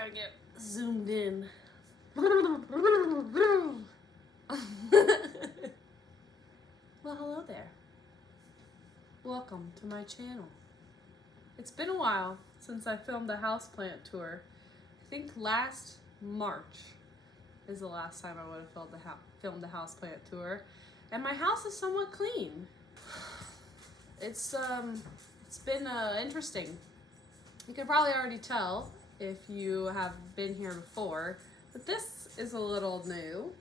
gotta get zoomed in. Well, hello there. Welcome to my channel. It's been a while since I filmed a houseplant tour. I think last March is the last time I would have filmed a houseplant tour. And my house is somewhat clean. It's been interesting. You can probably already tell if you have been here before, but this is a little new.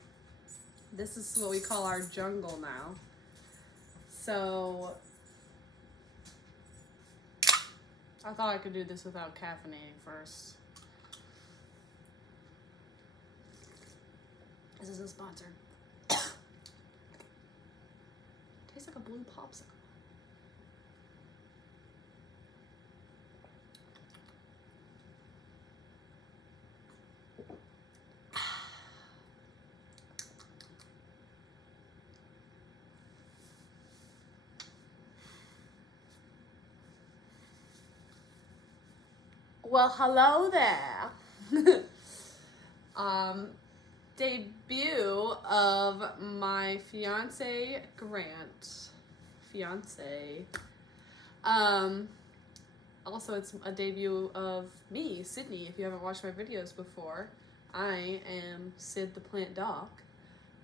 This is what we call our jungle now. So I thought I could do this without caffeinating first. This isn't sponsored. Tastes like a blue popsicle. Well, hello there. Debut of my fiancé Grant. Fiancé. Also, it's a debut of me, Sydney. If you haven't watched my videos before, I am Sid the Plant Doc.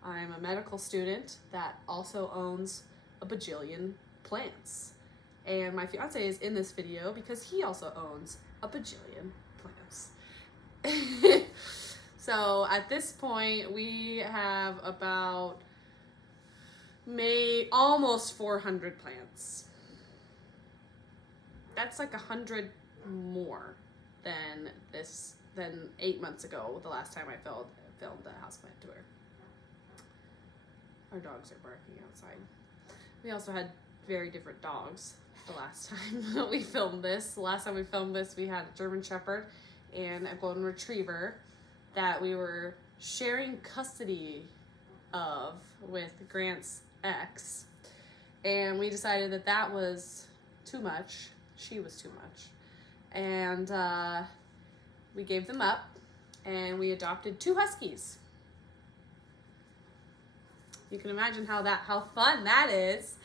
I'm a medical student that also owns a bajillion plants. And my fiancé is in this video because he also owns a bajillion plants. So at this point, we have about almost 400 plants. That's like 100 more than 8 months ago, the last time I filmed the houseplant tour. Our dogs are barking outside. We also had very different dogs the last time we filmed this. The last time we filmed this, we had a German Shepherd and a Golden Retriever that we were sharing custody of with Grant's ex. And we decided that that was too much. She was too much. And we gave them up and we adopted 2 Huskies. You can imagine how fun that is.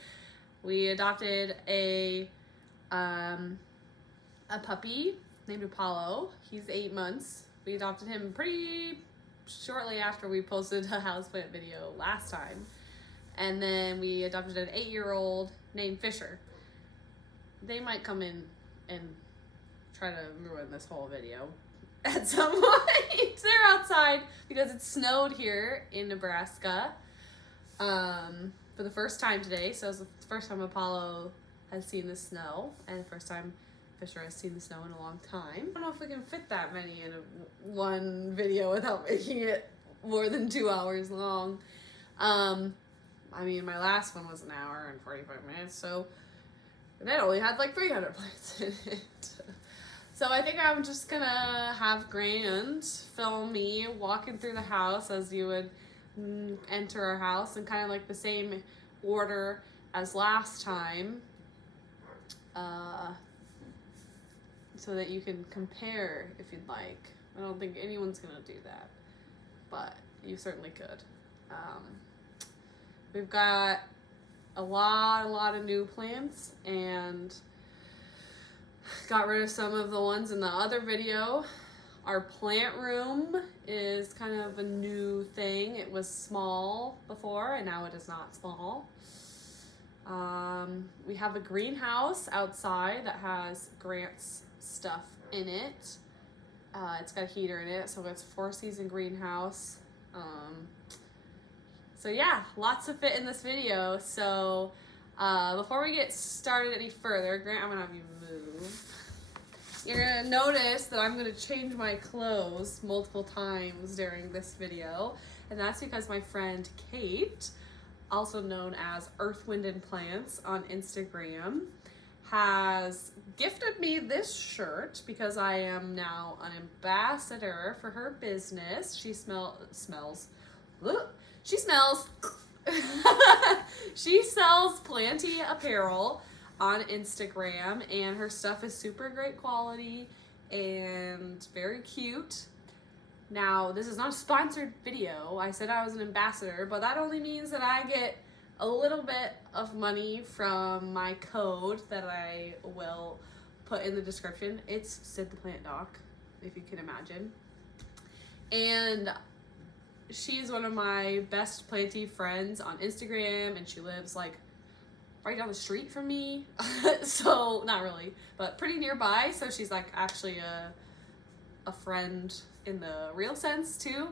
We adopted a puppy named Apollo. He's 8 months. We adopted him pretty shortly after we posted a houseplant video last time. And then we adopted an 8-year-old named Fisher. They might come in and try to ruin this whole video at some point. They're outside because it snowed here in Nebraska. For the first time today, so it's the first time Apollo has seen the snow, and the first time Fisher has seen the snow in a long time. I don't know if we can fit that many in one video without making it more than 2 hours long. I mean, my last one was an hour and 45 minutes, so that only had like 300 plants in it. So I think I'm just gonna have Grant film me walking through the house as you would enter our house, in kind of like the same order as last time, so that you can compare if you'd like. I don't think anyone's gonna do that, but you certainly could. We've got a lot of new plants and got rid of some of the ones in the other video. Our plant room is kind of a new thing. It was small before and now it is not small. We have a greenhouse outside that has Grant's stuff in it. It's got a heater in it, so it's a 4-season greenhouse. So yeah, lots to fit in this video. So before we get started any further, Grant, I'm gonna have you move. You're gonna notice that I'm gonna change my clothes multiple times during this video, and that's because my friend Kate, also known as Earth, Wind, and Plants on Instagram, has gifted me this shirt because I am now an ambassador for her business. She smells. She sells Planty apparel on Instagram, and her stuff is super great quality, and very cute. Now, this is not a sponsored video. I said I was an ambassador, but that only means that I get a little bit of money from my code that I will put in the description. It's Sid the Plant Doc, if you can imagine. And she's one of my best plantee friends on Instagram, and she lives like right down the street from me. So not really, but pretty nearby. So she's like actually a friend in the real sense too.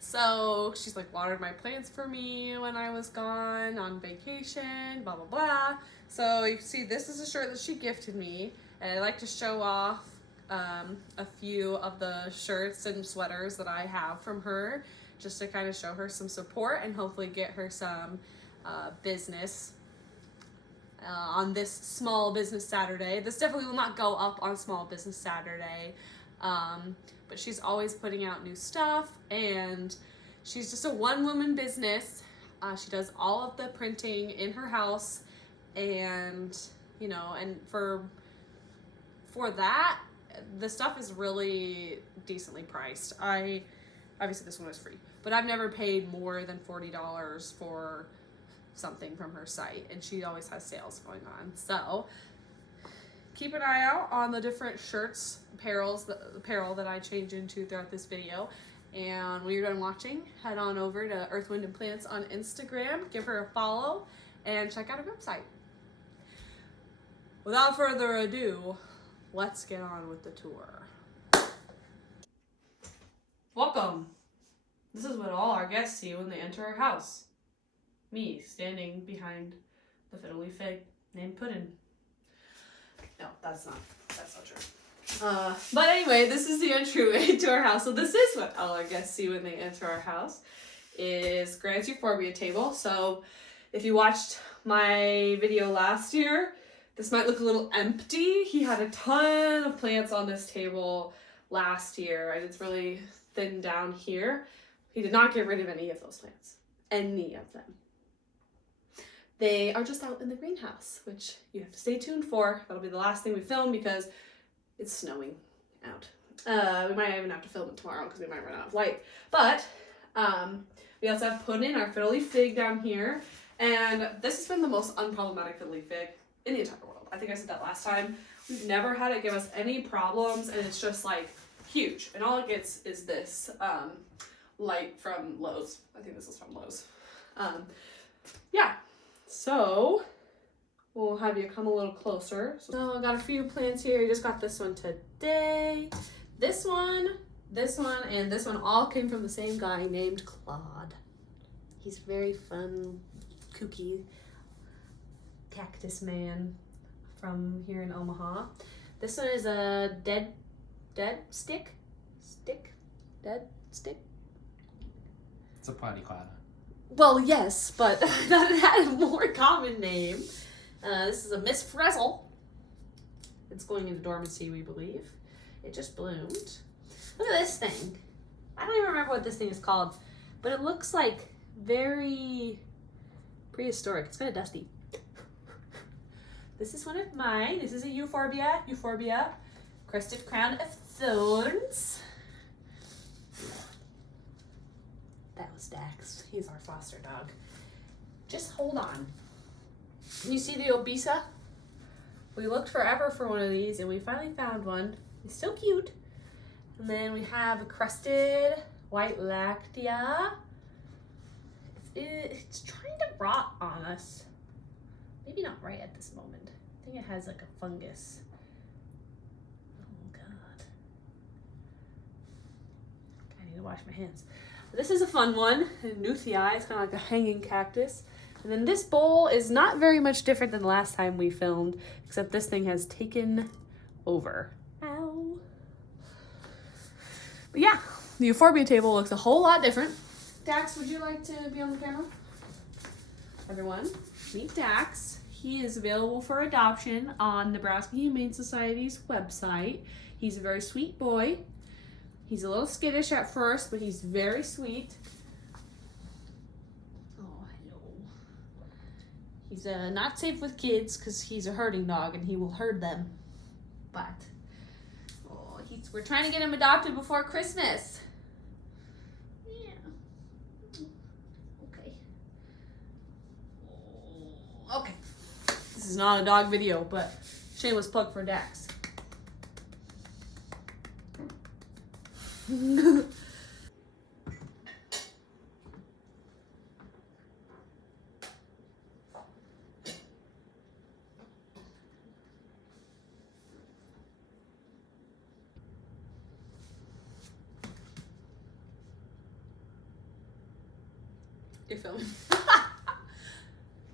So she's like watered my plants for me when I was gone on vacation, blah, blah, blah. So you can see this is a shirt that she gifted me. And I like to show off a few of the shirts and sweaters that I have from her, just to kind of show her some support and hopefully get her some business on this Small Business Saturday. This definitely will not go up on Small Business Saturday, but she's always putting out new stuff, and she's just a one-woman business. She does all of the printing in her house, and you know, and for that, the stuff is really decently priced. Obviously this one was free, but I've never paid more than $40 for something from her site, and she always has sales going on. So keep an eye out on the different shirts, apparel that I change into throughout this video. And when you're done watching, head on over to Earth, Wind, and Plants on Instagram, give her a follow, and check out her website. Without further ado, let's get on with the tour. Welcome. This is what all our guests see when they enter our house. Me standing behind the fiddle leaf fig named Puddin'. No, that's not true. But anyway, this is the entryway to our house. So this is what all our guests see when they enter our house, is Grant's euphorbia table. So if you watched my video last year, this might look a little empty. He had a ton of plants on this table last year, and it's really thinned down here. He did not get rid of any of those plants. Any of them. They are just out in the greenhouse, which you have to stay tuned for. That'll be the last thing we film because it's snowing out. We might even have to film it tomorrow because we might run out of light. But we also have Puddin', our fiddle leaf fig down here. And this has been the most unproblematic fiddle leaf fig in the entire world. I think I said that last time. We've never had it give us any problems, and it's just like huge. And all it gets is this light from Lowe's. I think this is from Lowe's. Yeah. So we'll have you come a little closer. So I got a few plants here. I just got this one today. This one, and this one all came from the same guy named Claude. He's very fun, kooky cactus man from here in Omaha. This one is a dead stick. It's a potty cloud. Well, yes, but that had a more common name. This is a Miss Frizzle. It's going into dormancy, we believe. It just bloomed. Look at this thing. I don't even remember what this thing is called, but it looks like very prehistoric. It's kind of dusty. This is one of mine. This is a euphorbia, crested crown of thorns. That was Dax. He's our foster dog. Just hold on. You see the Obisa? We looked forever for one of these, and we finally found one. He's still cute. And then we have a crested white lactea. It's trying to rot on us. Maybe not right at this moment. I think it has like a fungus. Oh God. I need to wash my hands. This is a fun one, Nuthii. It's kind of like a hanging cactus. And then this bowl is not very much different than the last time we filmed, except this thing has taken over. Ow. But yeah, the euphorbia table looks a whole lot different. Dax, would you like to be on the camera? Everyone, meet Dax. He is available for adoption on Nebraska Humane Society's website. He's a very sweet boy. He's a little skittish at first, but he's very sweet. Oh, hello. He's not safe with kids because he's a herding dog and he will herd them. But, oh, We're trying to get him adopted before Christmas. Yeah. Okay. Okay. This is not a dog video, but shameless plug for Dax. You're filming.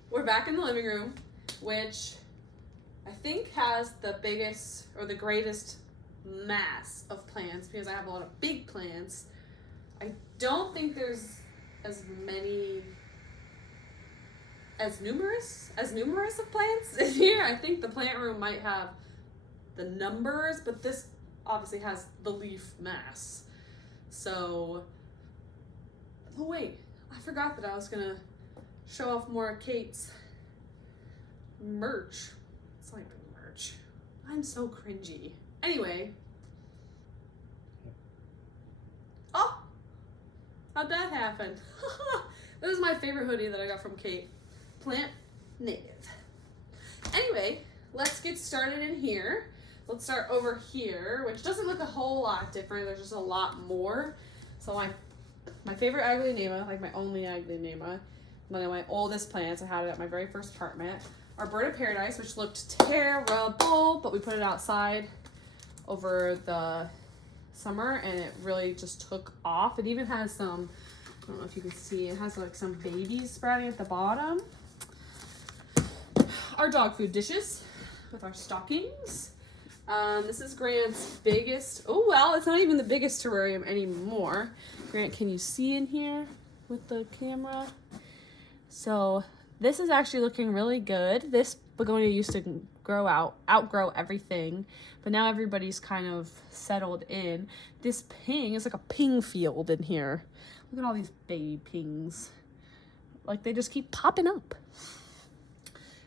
We're back in the living room, which I think has the biggest or the greatest mass of plants because I have a lot of big plants. I don't think there's as numerous of plants in here. I think the plant room might have the numbers, but this obviously has the leaf mass. So, oh wait, I forgot that I was gonna show off more of Kate's merch. It's like merch. I'm so cringy. Anyway. Oh! How'd that happen? This is my favorite hoodie that I got from Kate. Plant Native. Anyway, let's get started in here. Let's start over here, which doesn't look a whole lot different. There's just a lot more. So my favorite aglaonema, like my only aglaonema, one of my oldest plants, I had it at my very first apartment, our bird of paradise, which looked terrible, but we put it outside over the summer and it really just took off. It even has some, I don't know if you can see, it has like some babies sprouting at the bottom. Our dog food dishes with our stockings. This is Grant's biggest, oh well, it's not even the biggest terrarium anymore. Grant, can you see in here with the camera? So this is actually looking really good. This begonia used to outgrow everything, but now everybody's kind of settled in. This ping is like a ping field in here. Look at all these baby pings. Like they just keep popping up.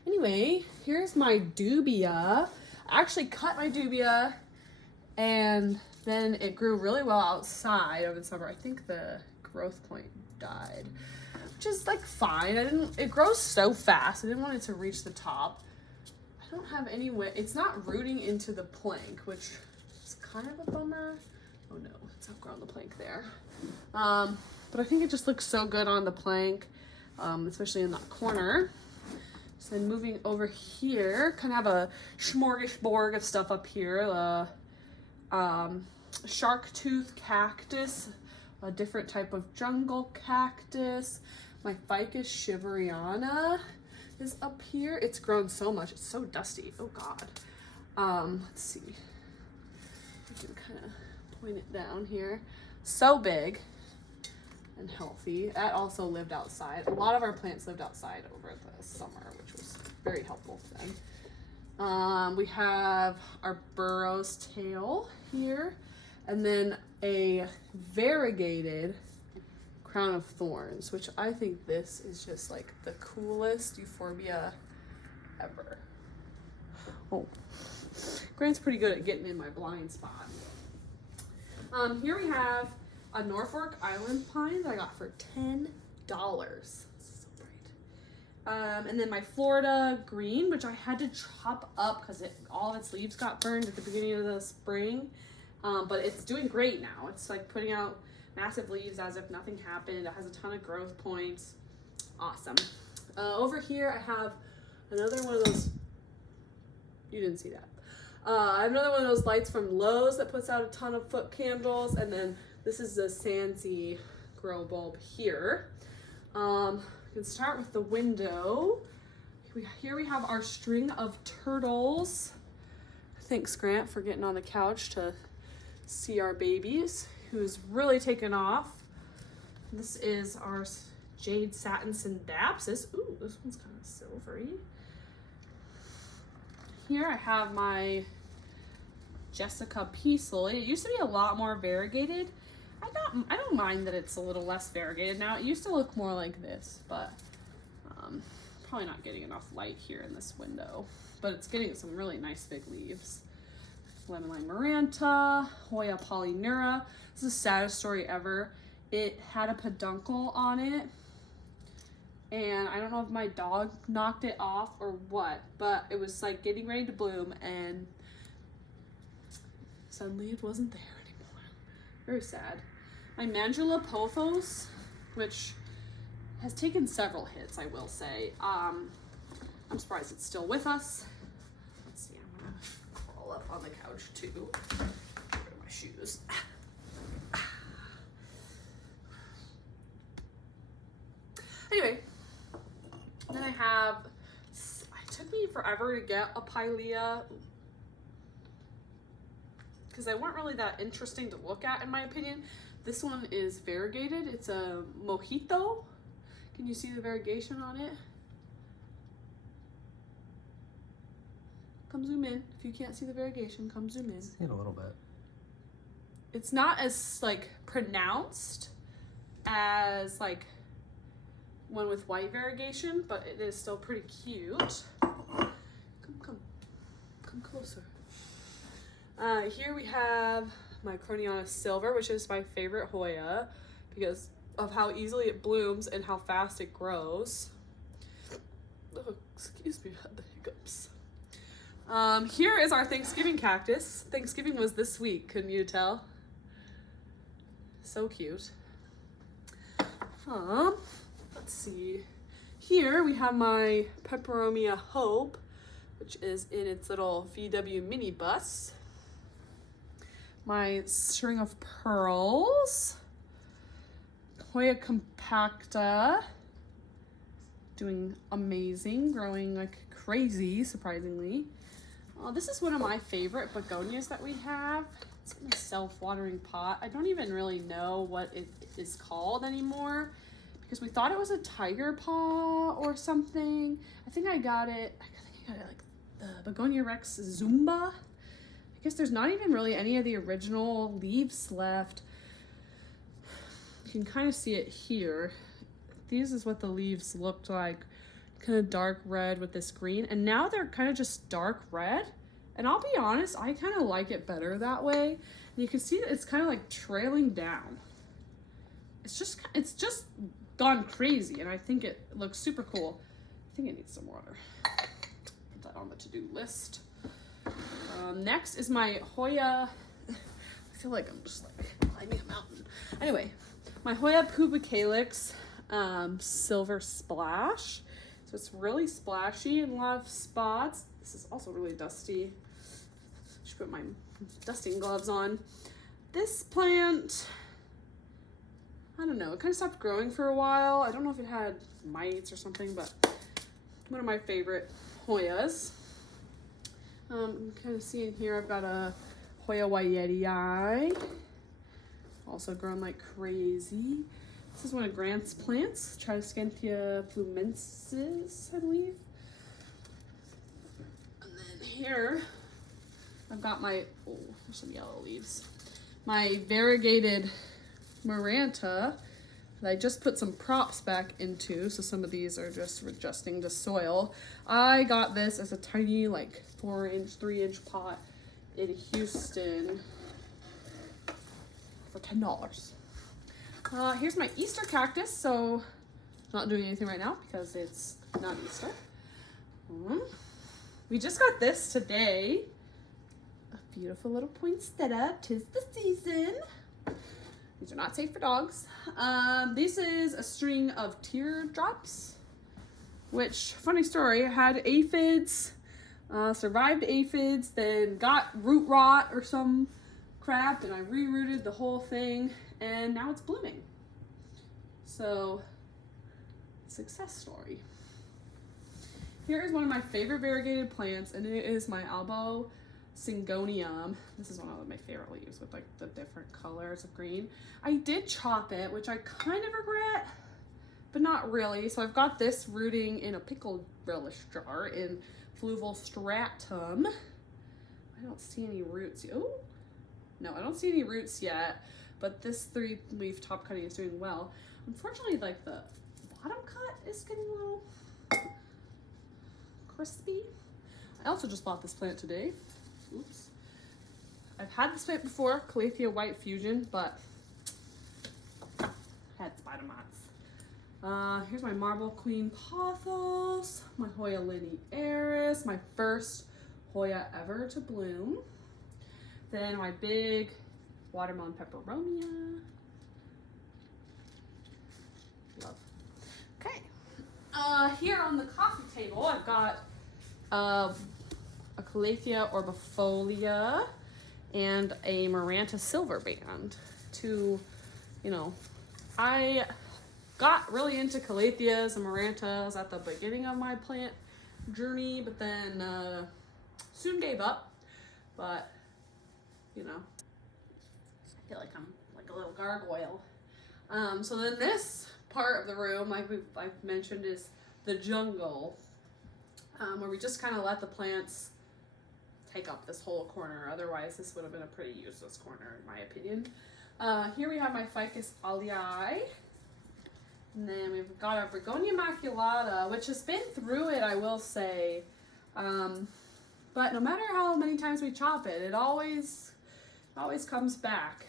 Anyway, here's my dubia. I actually cut my dubia and then it grew really well outside over the summer. I think the growth point died, which is like fine. It grows so fast. I didn't want it to reach the top. I don't have any way, it's not rooting into the plank, which is kind of a bummer. Oh no, it's outgrown the plank there. But I think it just looks so good on the plank, especially in that corner. So then moving over here, kind of have a smorgasbord of stuff up here. Shark tooth cactus, a different type of jungle cactus. My ficus shiveriana is up here. It's grown so much. It's so dusty. Oh God. Let's see. I can kind of point it down here. So big and healthy. That also lived outside. A lot of our plants lived outside over the summer, which was very helpful to them. We have our burrow's tail here, and then a variegated crown of thorns, which I think this is just like the coolest euphorbia ever. Oh, Grant's pretty good at getting in my blind spot. Here we have a Norfolk Island pine that I got for $10. This is so bright. And then my Florida green, which I had to chop up because all of its leaves got burned at the beginning of the spring. But it's doing great now. It's like putting out massive leaves as if nothing happened. It has a ton of growth points. Awesome. Over here I have another one of those, you didn't see that. I have another one of those lights from Lowe's that puts out a ton of foot candles, and then this is the Sansy grow bulb here. We can start with the window. Here we have our string of turtles. Thanks, Grant, for getting on the couch to see our babies, who's really taken off. This is our Jade Satin Syndapsis. Ooh, this one's kind of silvery. Here I have my Jessica Peaceful. It used to be a lot more variegated. I don't mind that it's a little less variegated now. It used to look more like this, but probably not getting enough light here in this window. But it's getting some really nice big leaves. lemon lime maranta, Hoya polynura. This is the saddest story ever. It had a peduncle on it, and I don't know if my dog knocked it off or what, but it was like getting ready to bloom, and suddenly it wasn't there anymore. Very sad. My Mandula pothos, which has taken several hits, I will say. I'm surprised it's still with us. Let's see, I'm gonna crawl up on the couch too. Get rid of my shoes. Anyway, then it took me forever to get a pilea because they weren't really that interesting to look at in my opinion. This one is variegated. It's a mojito. Can you see the variegation on it? Come zoom in. If you can't see the variegation, come zoom in. See it a little bit. It's not as like pronounced as like one with white variegation, but it is still pretty cute. Come closer. Here we have my Croniana Silver, which is my favorite Hoya because of how easily it blooms and how fast it grows. Oh, excuse me, I had the hiccups. Here is our Thanksgiving cactus. Thanksgiving was this week, couldn't you tell? So cute. Let's see. Here we have my Peperomia Hope, which is in its little VW minibus. My String of Pearls. Hoya compacta. Doing amazing, growing like crazy, surprisingly. This is one of my favorite begonias that we have. It's in a self-watering pot. I don't even really know what it is called anymore because we thought it was a tiger paw or something. I think I got it like the Begonia Rex Zumba. I guess there's not even really any of the original leaves left. You can kind of see it here. This is what the leaves looked like. Kind of dark red with this green, and now they're kind of just dark red, and I'll be honest, I kind of like it better that way. And you can see that it's kind of like trailing down. It's just gone crazy, and I think it looks super cool. I think it needs some water. Put that on the to-do list. Next is my Hoya. I feel like I'm just like climbing a mountain. Anyway, my Hoya pubicalyx Silver Splash. So it's really splashy and a lot of spots. This is also really dusty. I should put my dusting gloves on. This plant, I don't know, it kind of stopped growing for a while. I don't know if it had mites or something, but one of my favorite Hoyas. I'm kind of seeing here, I've got a Hoya Wyetii, also grown like crazy. This is one of Grant's plants, Triscanthia flumensis, I believe. And then here, I've got my, oh, there's some yellow leaves. My variegated maranta that I just put some props back into, so some of these are just adjusting to soil. I got this as a tiny, like 4-inch, 3-inch pot in Houston for $10. Here's my Easter cactus, so not doing anything right now because it's not Easter. We just got this today. A beautiful little poinsettia. 'Tis the season. These are not safe for dogs. This is a string of teardrops, which, funny story, had aphids, survived aphids, then got root rot or some crap, and I rerooted the whole thing, and now it's blooming. So, success story. Here is one of my favorite variegated plants, and it is my Albo Syngonium. This is one of my favorite leaves with like the different colors of green. I did chop it, which I kind of regret, but not really. So I've got this rooting in a pickled relish jar in Fluval stratum. I don't see any roots. Oh, no, I don't see any roots yet, but this 3-leaf top cutting is doing well. Unfortunately, like the bottom cut is getting a little crispy. I also just bought this plant today. Oops. I've had this plant before, Calathea White Fusion, but had spider moths. Here's my Marble Queen Pothos, my Hoya linearis, my first Hoya ever to bloom. Then my big watermelon peperonia. Love. Okay. Here on the coffee table, I've got a Calathea orbifolia and a Maranta silver band. I got really into Calatheas and Marantas at the beginning of my plant journey, but then soon gave up. But I feel like I'm like a little gargoyle. So then this part of the room, like I've mentioned, is the jungle, where we just kind of let the plants take up this whole corner. Otherwise, this would have been a pretty useless corner, in my opinion. Here we have my Ficus alii. And then we've got our Begonia maculata, which has been through it, I will say. But no matter how many times we chop it, it always comes back.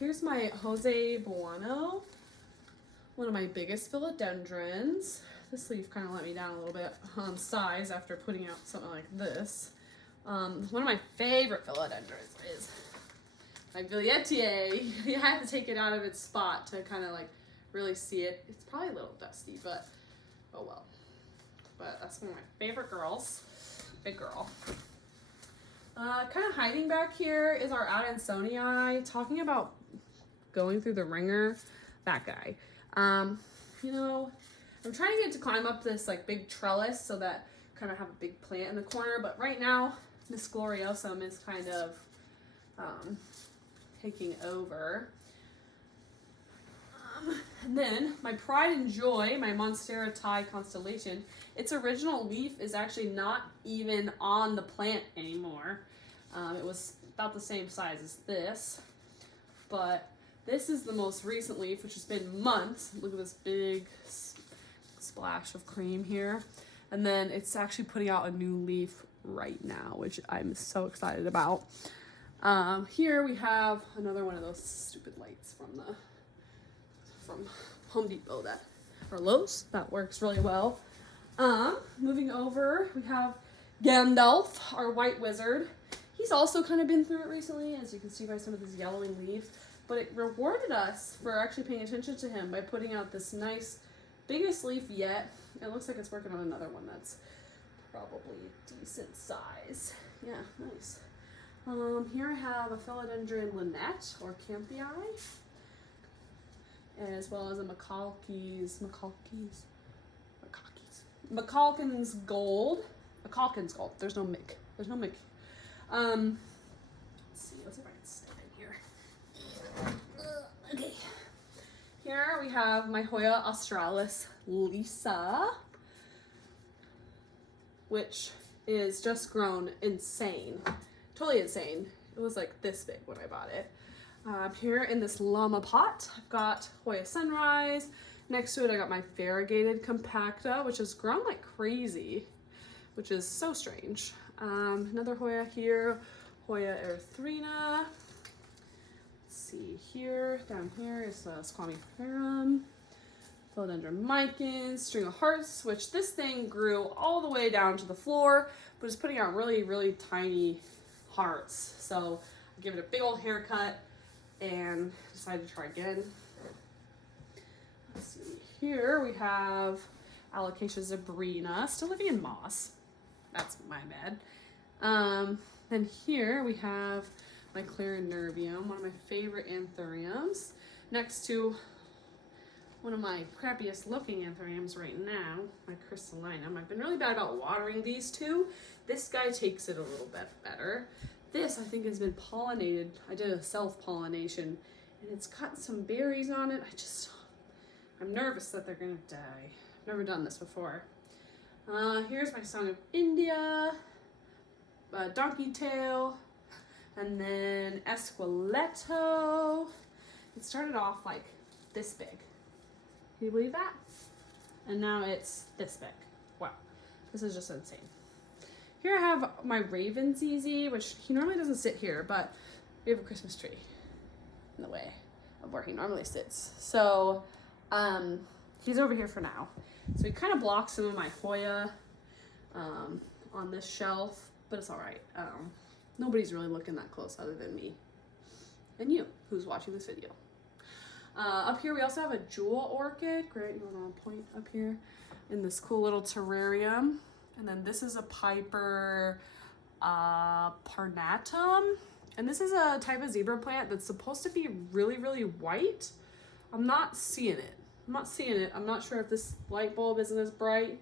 Here's my Jose Buono, one of my biggest philodendrons. This leaf kind of let me down a little bit on size after putting out something like this. One of my favorite philodendrons is my Villetier. You have to take it out of its spot to kind of like really see it. It's probably a little dusty, but oh well. But that's one of my favorite girls. Big girl. Kind of hiding back here is our Adansonii. Talking about going through the ringer, that guy. I'm trying to get to climb up this like big trellis so that kind of have a big plant in the corner, but right now this gloriosum is kind of taking over. And then my pride and joy, my Monstera Thai constellation, its original leaf is actually not even on the plant anymore. It was about the same size as this, but this is the most recent leaf, which has been months. Look at this big splash of cream here. And then it's actually putting out a new leaf right now, which I'm so excited about. Here we have another one of those stupid lights from Home Depot or Lowe's. That works really well. Moving over, we have Gandalf, our white wizard. He's also kind of been through it recently, as you can see by some of these yellowing leaves, but it rewarded us for actually paying attention to him by putting out this nice, biggest leaf yet. It looks like it's working on another one that's probably decent size. Yeah, nice. Here I have a philodendron Lynette, or Canthii, as well as a McCalkin's Gold. There's no Mick. Let's see, let's see if I can step in here. Okay. Here we have my Hoya australis Lisa, which is just grown insane. Totally insane. It was like this big when I bought it. Here in this llama pot, I've got Hoya Sunrise. Next to it, I got my variegated compacta, which has grown like crazy, which is so strange. Another Hoya here, Hoya erythrina. Let's see here, down here is squamiferum, philodendron micans, string of hearts, which this thing grew all the way down to the floor, but is putting out really, really tiny hearts. So I give it a big old haircut and decided to try again. Let's see, here we have Alocasia zebrina, still living in moss. That's my bad. Then here we have my Clarinervium, one of my favorite anthuriums, next to one of my crappiest looking anthuriums right now, my crystallinum. I've been really bad about watering these two. This guy takes it a little bit better. This, I think, has been pollinated. I did a self-pollination, and it's got some berries on it. I'm nervous that they're gonna die. I've never done this before. Here's my Song of India, Donkey Tail, and then Esqueleto. It started off like this big. Can you believe that? And now it's this big. Wow, this is just insane. Here I have my Raven ZZ, which he normally doesn't sit here, but we have a Christmas tree in the way of where he normally sits. So he's over here for now. So he kind of blocks some of my Hoya on this shelf, but it's all right. Nobody's really looking that close other than me and you who's watching this video. Up here we also have a jewel orchid. Grant, you want to point up here in this cool little terrarium. And then this is a Piper parnatum. And this is a type of zebra plant that's supposed to be really, really white. I'm not seeing it. I'm not sure if this light bulb isn't as bright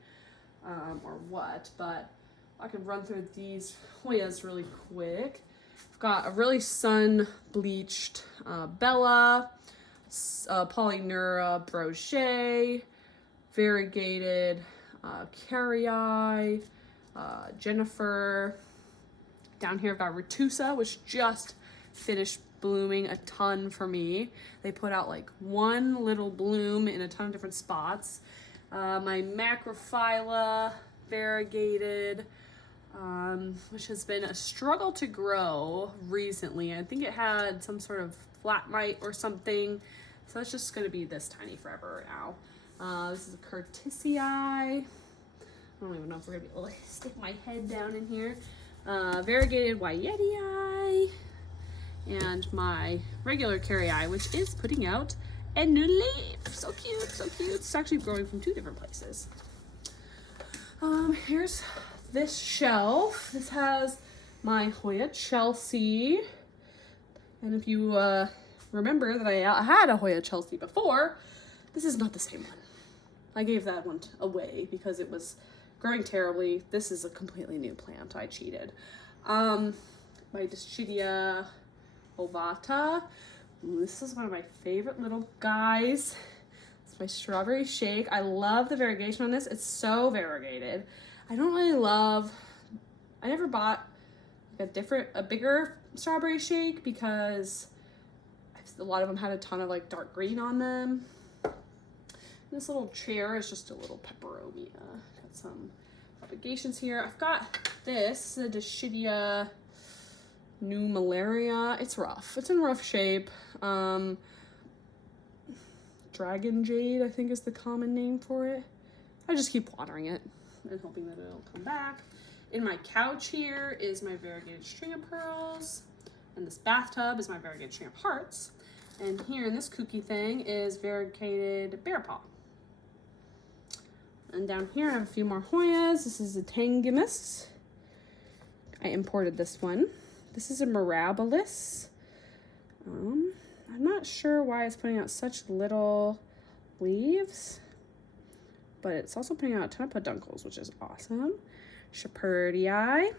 or what, but I can run through these Hoyas really quick. I've got a really sun-bleached Bella, Polynura brochet, variegated Carrii, Jennifer. Down here I've got Retusa, which just finished blooming a ton for me. They put out like one little bloom in a ton of different spots. My Macrophylla variegated, which has been a struggle to grow recently. I think it had some sort of flat mite or something. So it's just going to be this tiny forever now. This is a Curtisii. I don't even know if we're going to be able to stick my head down in here. Variegated Wyetii. And my regular Carrii, which is putting out a new leaf. So cute, so cute. It's actually growing from 2 different places. Here's this shelf. This has my Hoya Chelsea. And if you remember that I had a Hoya Chelsea before, this is not the same one. I gave that one away because it was growing terribly. This is a completely new plant. I cheated. My Dischidia ovata. This is one of my favorite little guys. It's my strawberry shake. I love the variegation on this. It's so variegated. I never bought like a bigger strawberry shake because a lot of them had a ton of like dark green on them. This little chair is just a little peperomia. Got some propagations here. I've got this, the Dischidia New Malaria. It's rough. It's in rough shape. Dragon Jade, I think is the common name for it. I just keep watering it and hoping that it'll come back. In my couch here is my variegated string of pearls. And this bathtub is my variegated string of hearts. And here in this kooky thing is variegated bear paw. And down here I have a few more Hoyas. This is a Tangimus. I imported this one. This is a Mirabilis. I'm not sure why it's putting out such little leaves, but it's also putting out a ton of peduncles, which is awesome. Shepardii.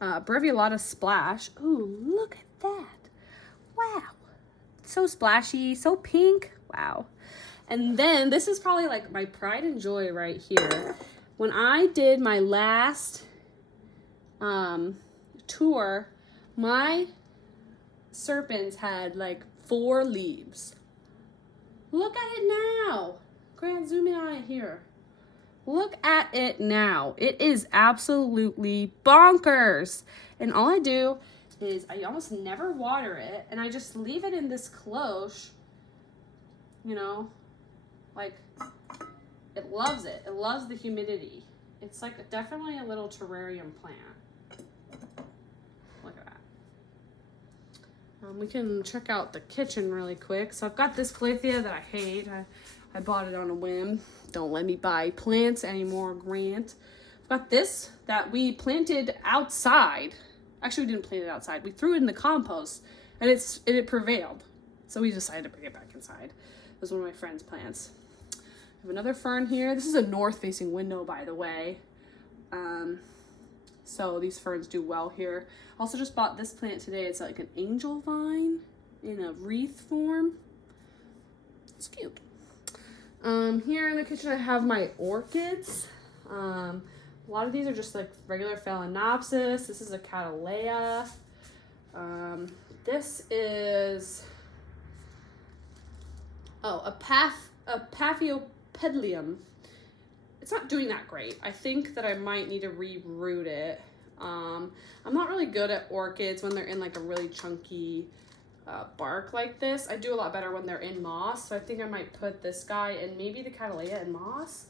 Brevulata Splash. Ooh, look at that. Wow. So splashy, so pink. Wow. And then this is probably like my pride and joy right here. When I did my last tour, my serpents had like 4 leaves. Look at it now. Grant, zoom in on it here. Look at it now. It is absolutely bonkers. And all I do is I almost never water it, and I just leave it in this cloche, you know, like it loves it. It loves the humidity. It's like definitely a little terrarium plant. Look at that. We can check out the kitchen really quick. So I've got this Calathea that I hate. I bought it on a whim. Don't let me buy plants anymore, Grant. I've got this that we planted outside. Actually, we didn't plant it outside. We threw it in the compost, and it prevailed. So we decided to bring it back inside. It was one of my friend's plants. I have another fern here. This is a north-facing window, by the way. So these ferns do well here. Also just bought this plant today. It's like an angel vine in a wreath form. It's cute. Here in the kitchen I have my orchids. A lot of these are just like regular Phalaenopsis. This is a Cattleya. This is a Paphiopedilum. it's not doing that great. I think that I might need to reroot it. I'm not really good at orchids when they're in like a really chunky bark like this. I do a lot better when they're in moss, so I think I might put this guy and maybe the Cattleya in moss.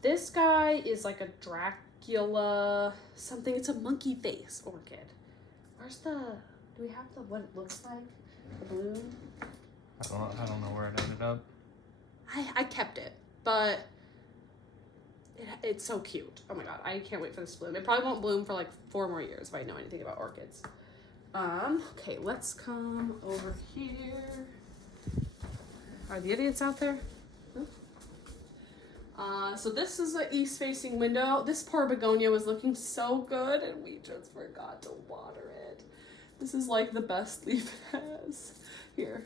This guy is like a Dracula something. It's a monkey face orchid. Where's the, do we have the, what it looks like? The bloom? I don't know where it ended up. I kept it, but it's so cute. Oh my god, I can't wait for this to bloom. It probably won't bloom for like 4 more years if I know anything about orchids. Okay, let's come over here. Are the idiots out there? So this is an east-facing window. This poor begonia was looking so good and we just forgot to water it. This is like the best leaf it has. Here.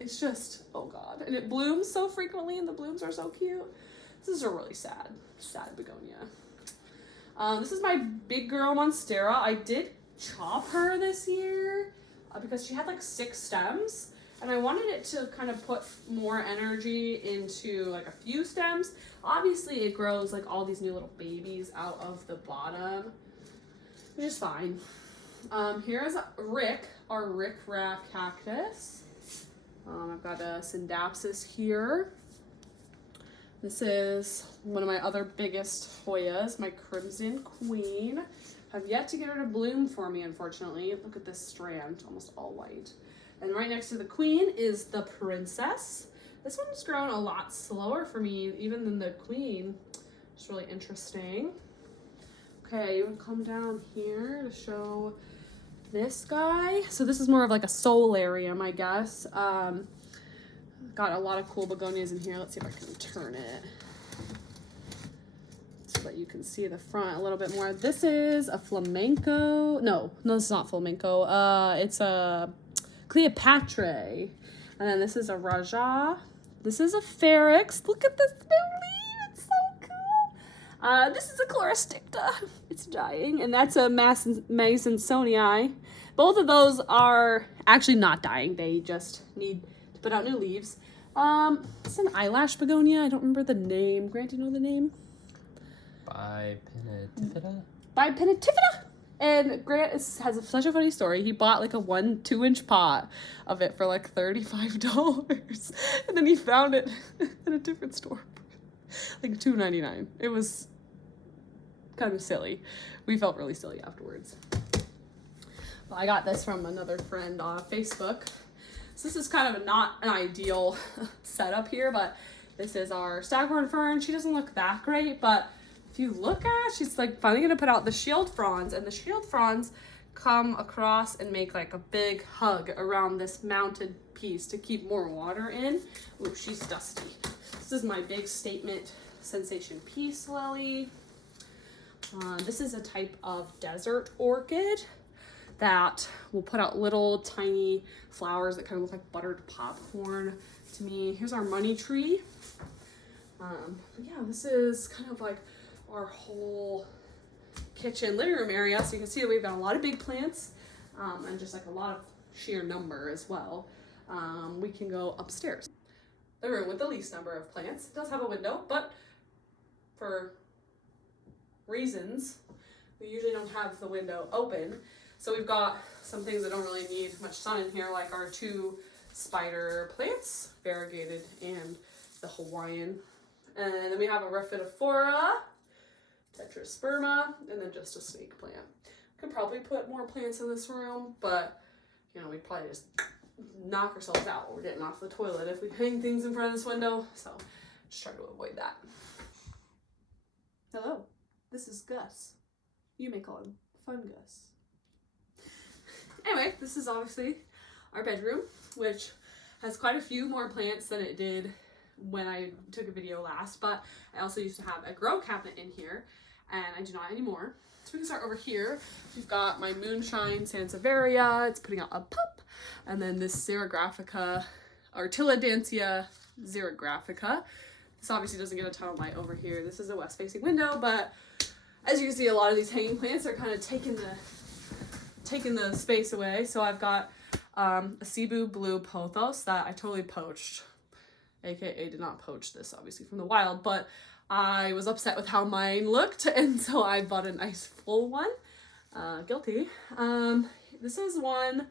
It's just, oh god. And it blooms so frequently and the blooms are so cute. This is a really sad begonia. This is my big girl monstera. I did chop her this year because she had like 6 stems and I wanted it to kind of put more energy into like a few stems. Obviously it grows like all these new little babies out of the bottom, which is fine. Here's Rick, our rickrack cactus. I've got a syndapsis here. This is one of my other biggest hoyas, my crimson queen. I've yet to get her to bloom for me, unfortunately. Look at this strand, almost all white. And right next to the queen is the princess. This one's grown a lot slower for me, even than the queen. It's really interesting. Okay, you want to come down here to show this guy. So this is more of like a solarium, I guess. Got a lot of cool begonias in here. Let's see if I can turn it so that you can see the front a little bit more. This is a flamenco. No, this is not flamenco. It's a Cleopatra. And then this is a Raja. This is a Feryx. Look at this new leaf. It's so cool. This is a Chloristicta. It's dying. And that's a Masonsonii. Both of those are actually not dying. They just need to put out new leaves. It's an eyelash begonia. I don't remember the name. Grant, do you know the name? Bipinnatifida? Bipinnatifida! And Grant has such a funny story. He bought like a 2-inch pot of it for like $35. And then he found it in a different store. Like $2.99. It was kind of silly. We felt really silly afterwards. Well, I got this from another friend on Facebook. So this is kind of not an ideal setup here, but this is our staghorn fern. She doesn't look that great, but if you look at it, she's like finally gonna put out the shield fronds, and the shield fronds come across and make like a big hug around this mounted piece to keep more water in. Ooh, she's dusty. This is my big statement sensation peace lily. This is a type of desert orchid that will put out little tiny flowers that kind of look like buttered popcorn to me. Here's our money tree. But yeah, this is kind of like our whole kitchen living room area. So you can see that we've got a lot of big plants and just like a lot of sheer number as well. We can go upstairs. The room with the least number of plants. It does have a window, but for reasons, we usually don't have the window open. So we've got some things that don't really need much sun in here, like our 2 spider plants, variegated and the Hawaiian. And then we have a Rhaphidophora, Tetrasperma, and then just a snake plant. Could probably put more plants in this room, but you know, we'd probably just knock ourselves out when we're getting off the toilet if we hang things in front of this window. So just try to avoid that. Hello, this is Gus. You may call him Fun Gus. Anyway, this is obviously our bedroom, which has quite a few more plants than it did when I took a video last, but I also used to have a grow cabinet in here, and I do not anymore. So we can start over here. We've got my Moonshine Sansevieria. It's putting out a pup. And then this Xerographica, Artilladantia Xerographica. This obviously doesn't get a ton of light over here. This is a west-facing window, but as you can see, a lot of these hanging plants are kind of taking the space away. So I've got a Cebu Blue Pothos that I totally poached, aka did not poach this obviously from the wild, but I was upset with how mine looked, and so I bought a nice full one. Guilty. This is one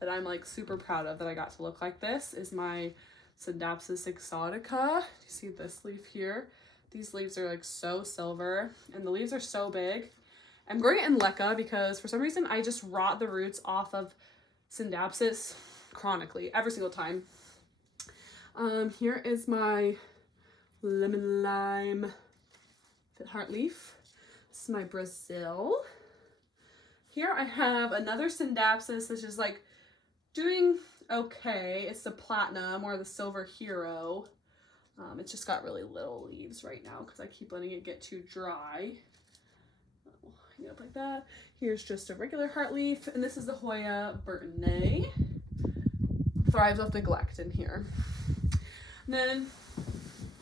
that I'm like super proud of that I got to look like this, is my Scindapsus exotica. Do you see this leaf here? These leaves are like so silver, and the leaves are so big. I'm growing it in leca because for some reason I just rot the roots off of Scindapsus chronically every single time. Here is my lemon lime heart leaf. This is my Brazil. Here I have another Scindapsus that's just like doing okay. It's the platinum or the silver hero. It's just got really little leaves right now because I keep letting it get too dry. I'll hang it up like that. Here's just a regular heart leaf, and this is the Hoya Burtonay. Thrives off neglect in here. And then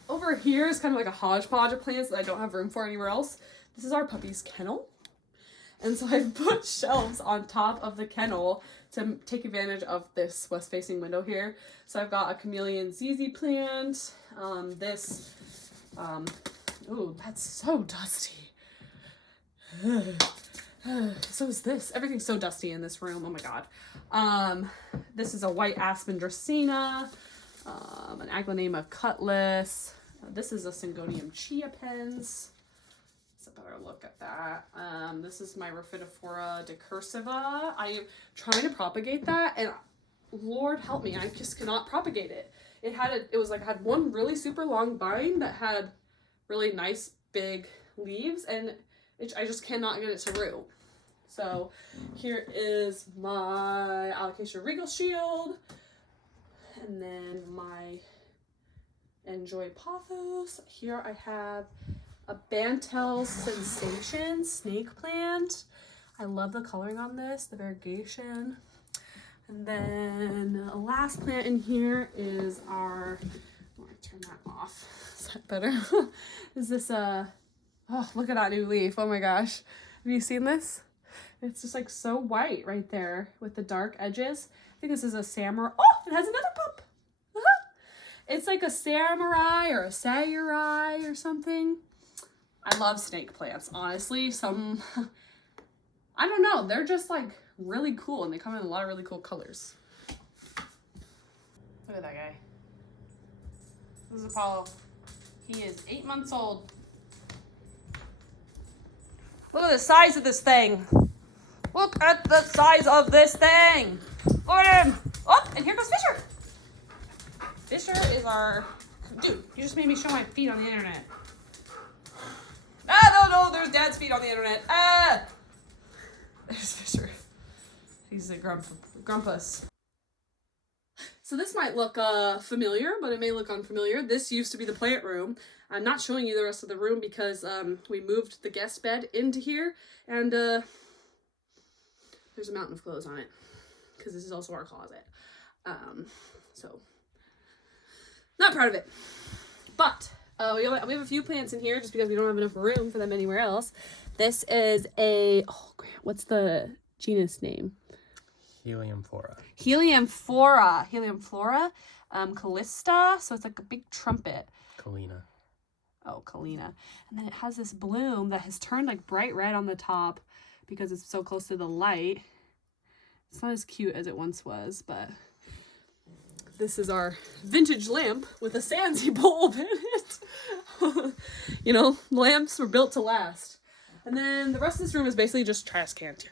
over here is kind of like a hodgepodge of plants that I don't have room for anywhere else. This is our puppy's kennel. And so I've put shelves on top of the kennel to take advantage of this west-facing window here. So I've got a chameleon ZZ plant. Ooh, that's so dusty. So is this. Everything's so dusty in this room. Oh my god. This is a white aspen dracaena. An aglaonema cutlass. This is a Syngonium chia pens. Let's a better look at that. This is my Rhaphidophora decursiva. I am trying to propagate that, and Lord help me, I just cannot propagate it. It had one really super long vine that had really nice big leaves, and I just cannot get it to root. So here is my Alocasia regal shield, and then my Enjoy Pothos. Here I have a Bantel's Sensation snake plant. I love the coloring on this, the variegation. And then a last plant in here is our, I'm gonna turn that off. Is that better? Is this oh, look at that new leaf. Oh my gosh. Have you seen this? It's just like so white right there with the dark edges. I think this is a samurai. Oh, it has another pup. It's like a samurai or a sayurai or something. I love snake plants, honestly. I don't know, they're just like really cool, and they come in a lot of really cool colors. Look at that guy. This is Apollo. He is 8 months old. Look at the size of this thing. Look at the size of this thing. Look at him. Oh, and here goes Fisher. Fisher is our... Dude, you just made me show my feet on the internet. Ah, no, there's Dad's feet on the internet. Ah! There's Fisher. He's a grumpus. So this might look familiar, but it may look unfamiliar. This used to be the plant room. I'm not showing you the rest of the room because we moved the guest bed into here, and there's a mountain of clothes on it because this is also our closet. So not proud of it, but we have a few plants in here just because we don't have enough room for them anywhere else. This is a, oh Grant, what's the genus name? Heliumphora. Callista. So it's like a big trumpet. Kalina. Oh, Kalina. And then it has this bloom that has turned like bright red on the top because it's so close to the light. It's not as cute as it once was, but this is our vintage lamp with a Sansi bulb in it. You know, lamps were built to last. And then the rest of this room is basically just Triscantia.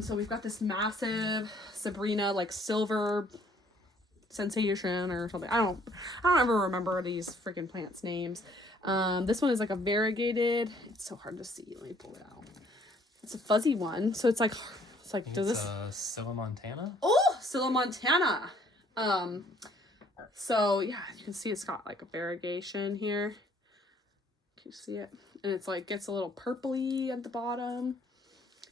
So we've got this massive Sabrina, like silver sensation or something. I don't ever remember these freaking plants' names. This one is like a variegated. It's so hard to see. Let me pull it out. It's a fuzzy one. So it's like does this? Scilla montana. Oh, Scilla montana. So yeah, you can see it's got like a variegation here. Can you see it? And it's like gets a little purpley at the bottom.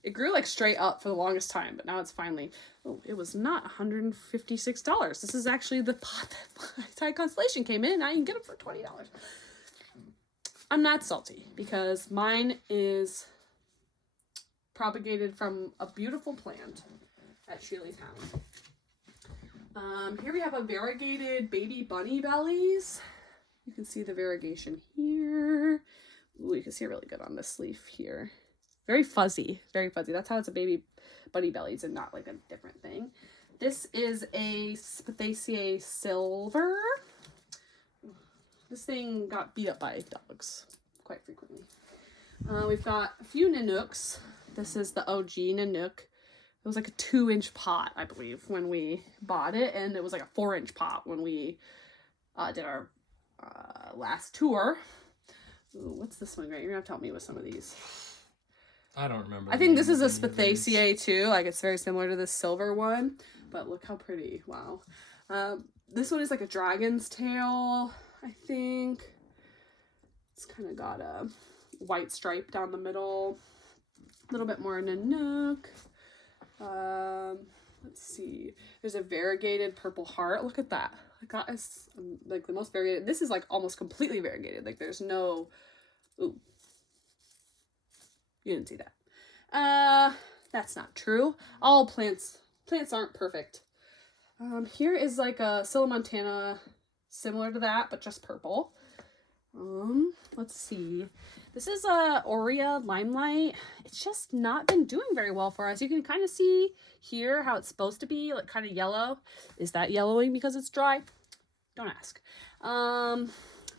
It grew like straight up for the longest time, but now it's finally, oh, it was not $156. This is actually the pot that Thai Constellation came in, and now you can get it for $20. I'm not salty because mine is propagated from a beautiful plant at Shealytown. Here we have a variegated baby bunny bellies. You can see the variegation here. Ooh, you can see it really good on this leaf here. Very fuzzy, very fuzzy. That's how it's a baby bunny bellies and not like a different thing. This is a Spathaceae silver. This thing got beat up by dogs quite frequently. We've got a few Nanooks. This is the OG Nanook. It was like a 2-inch pot, I believe, when we bought it, and it was like a 4-inch pot when we did our last tour. Ooh, what's this one, Grant? You're gonna have to help me with some of these. I don't remember. I think this is a Spathaceae too. Like, it's very similar to this silver one, but look how pretty. Wow. This one is like a dragon's tail, I think. It's kind of got a white stripe down the middle. A little bit more Nanook. Let's see. There's a variegated purple heart. Look at that. Like, that is like the most variegated. This is like almost completely variegated. Like, there's no... Ooh. You didn't see that. That's not true. All plants aren't perfect. Here is like a Montana similar to that, but just purple. Let's see. This is a Hoya Limelight. It's just not been doing very well for us. You can kind of see here how it's supposed to be, like kind of yellow. Is that yellowing because it's dry? Don't ask.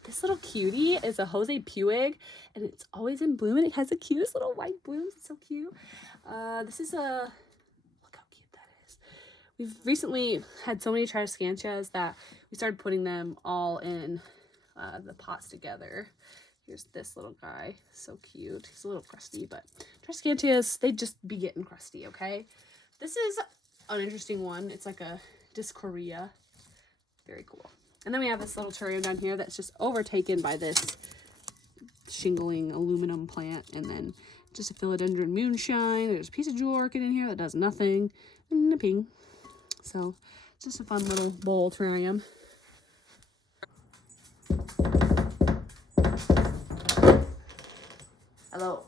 This little cutie is a Jose Puig, and it's always in bloom, and it has the cutest little white blooms. It's so cute. This is a, look how cute that is. We've recently had so many Triscantias that we started putting them all in the pots together. Here's this little guy, so cute. He's a little crusty, but Triscantias, they just be getting crusty, okay? This is an interesting one. It's like a Discorea. Very cool. And then we have this little terrarium down here that's just overtaken by this shingling aluminum plant. And then just a philodendron moonshine. There's a piece of jewel orchid in here that does nothing. And a ping. So, it's just a fun little bowl terrarium. Hello.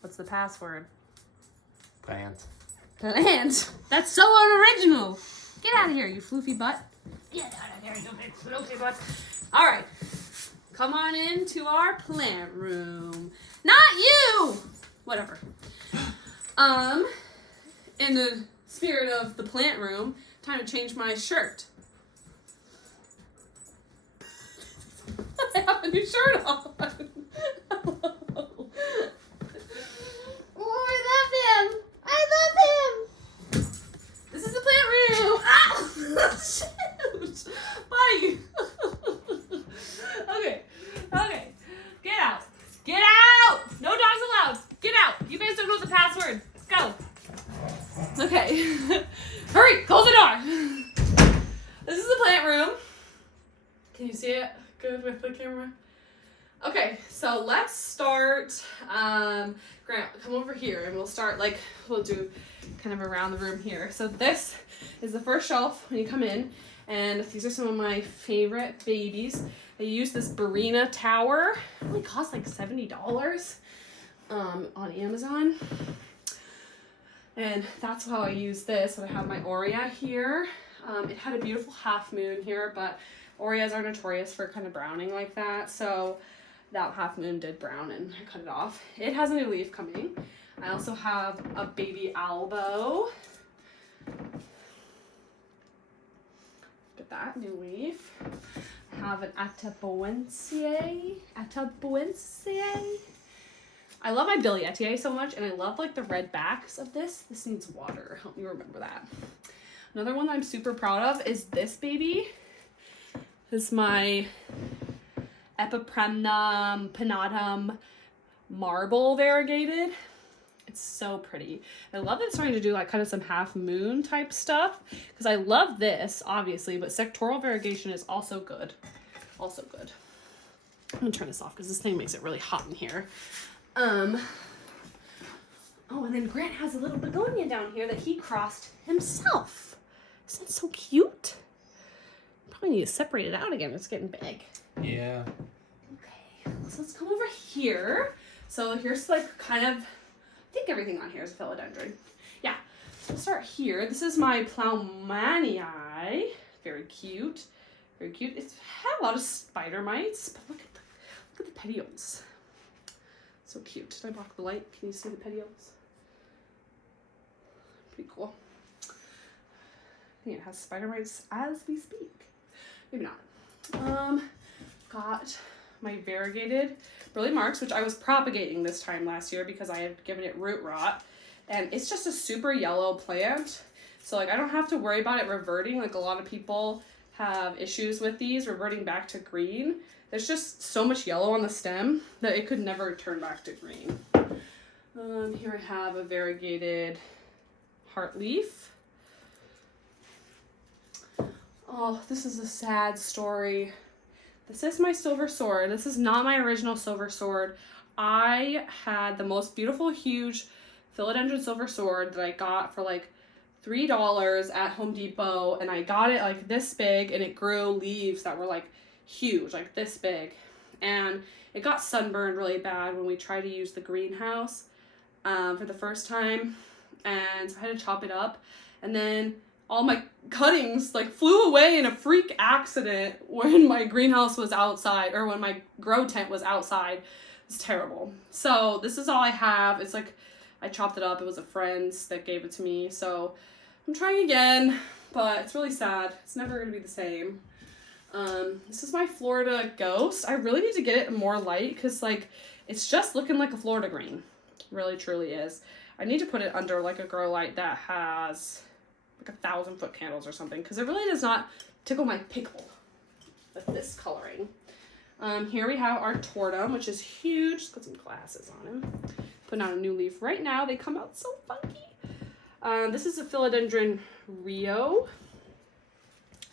What's the password? Plant. Plant? That's so unoriginal. Get out of here, you floofy butt. Get out of here, you big floofy butt. All right. Come on into our plant room. Not you! Whatever. In the spirit of the plant room, time to change my shirt. I have a new shirt on. Oh, I love him. I love him. This is the plant room. Ah! Shoot. Buddy. Okay. Get out. Get out. No dogs allowed. Get out. You guys don't know the password. Let's go. Okay. Hurry. Close the door. This is the plant room. Can you see it good with the camera? Okay, so let's start. Grant, come over here and we'll do kind of around the room here. So this is the first shelf when you come in, and these are some of my favorite babies. I use this Barina tower. It only costs like $70 on Amazon. And that's how I use this. So I have my Hoya here. It had a beautiful half moon here, but Hoyas are notorious for kind of browning like that. So that half moon did brown and I cut it off. It has a new leaf coming. I also have a baby albo. Look at that, new leaf. I have an Ataboensiae. I love my Bilietiae so much, and I love like the red backs of this. This needs water. Help me remember that. Another one that I'm super proud of is this baby. This is my Epipremnum pinnatum marble variegated. It's so pretty. I love that it's starting to do like kind of some half moon type stuff, because I love this obviously, but sectoral variegation is also good. Also good. I'm gonna turn this off because this thing makes it really hot in here. Oh, and then Grant has a little begonia down here that he crossed himself. Isn't that so cute? Probably need to separate it out again. It's getting big. Yeah. Okay, so let's come over here. So here's like kind of, I think everything on here is a philodendron. Yeah, so we'll start here. This is my Ploumanii. Very cute. Very cute. It's had a lot of spider mites, but look at the petioles. So cute. Did I block the light? Can you see the petioles? Pretty cool. I think it has spider mites as we speak. Maybe not. Got my variegated Burley Marks, which I was propagating this time last year because I had given it root rot. And it's just a super yellow plant. So like I don't have to worry about it reverting. Like a lot of people have issues with these reverting back to green. There's just so much yellow on the stem that it could never turn back to green. Here I have a variegated heart leaf. Oh, this is a sad story. This is my silver sword. This is not my original silver sword. I had the most beautiful, huge philodendron silver sword that I got for like $3 at Home Depot, and I got it like this big, and it grew leaves that were like huge, like this big, and it got sunburned really bad when we tried to use the greenhouse for the first time, and so I had to chop it up, and then all my cuttings like flew away in a freak accident when my greenhouse was outside, or when my grow tent was outside. It's terrible. So this is all I have. It's like I chopped it up. It was a friend's that gave it to me. So I'm trying again, but it's really sad. It's never going to be the same. This is my Florida Ghost. I really need to get it more light because like it's just looking like a Florida green. Really, truly is. I need to put it under like a grow light that has like 1,000-foot candles or something because it really does not tickle my pickle with this coloring. Here we have our tortum, which is huge. Let's put some glasses on him. Putting out a new leaf right now. They come out so funky. This is a philodendron Rio.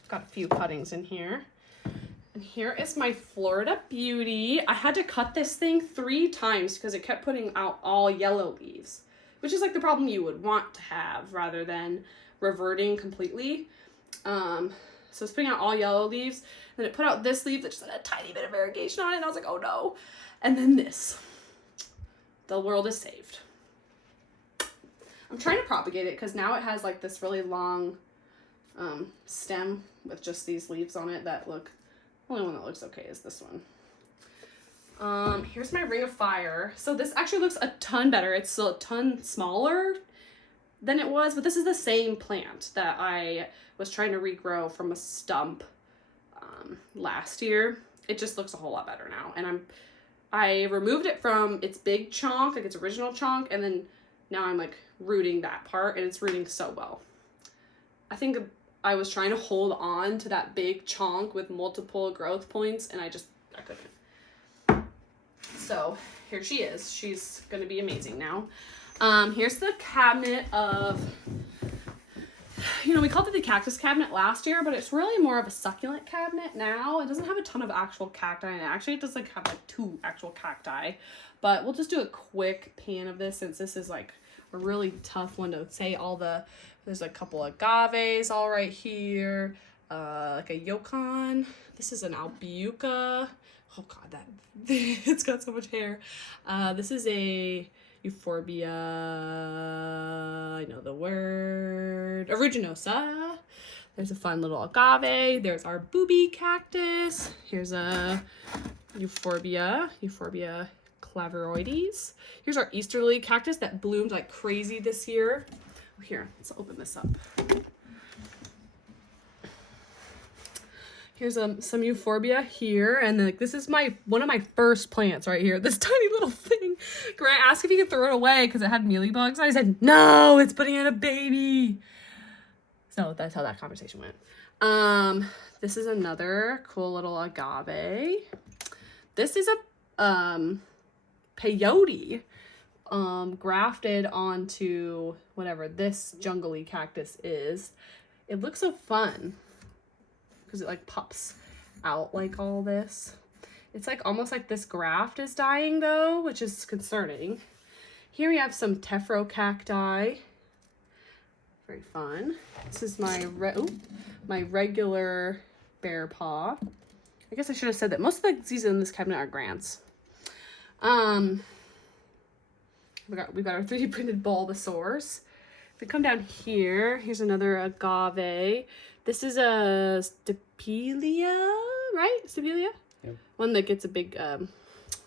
Got a few cuttings in here. And here is my Florida Beauty. I had to cut this thing 3 times because it kept putting out all yellow leaves, which is like the problem you would want to have rather than reverting completely. So it's putting out all yellow leaves. Then it put out this leaf that just had a tiny bit of variegation on it, and I was like, oh no. And then this. The world is saved. I'm trying to propagate it because now it has like this really long stem with just these leaves on it that look, the only one that looks okay is this one. Here's my Ring of Fire. So this actually looks a ton better. It's still a ton smaller than it was, but this is the same plant that I was trying to regrow from a stump last year. It just looks a whole lot better now, and I removed it from its big chunk, like its original chunk, and then now I'm like rooting that part, and it's rooting so well. I think I was trying to hold on to that big chunk with multiple growth points, and I couldn't. So here she is. She's gonna be amazing now. Here's the cabinet of, we called it the cactus cabinet last year, but it's really more of a succulent cabinet now. It doesn't have a ton of actual cacti in it. Actually, it does like have like 2 actual cacti, but we'll just do a quick pan of this since this is like a really tough one to say there's a couple of agaves all right here, like a yukon. This is an albuca. Oh God, it's got so much hair. This is a euphorbia, I know the word, aeruginosa. There's a fun little agave. There's our booby cactus. Here's a euphorbia claviroides. Here's our Easter lily cactus that bloomed like crazy this year. Oh, here, let's open this up. Here's some euphorbia here, and like this is one of my first plants right here. This tiny little thing. Grant asked if he could throw it away because it had mealybugs. I said no, it's putting in a baby. So that's how that conversation went. This is another cool little agave. This is a peyote grafted onto whatever this jungly cactus is. It looks so fun because it like pops out like all this. It's like almost like this graft is dying though, which is concerning. Here we have some tephro-cacti. Very fun. This is my regular bear paw. I guess I should have said that most of the seeds in this cabinet are grants. We've got our 3D printed Bulbasaurs. If we come down here, here's another agave. This is a Stapelia, right? Stapelia? Yep. One that gets a big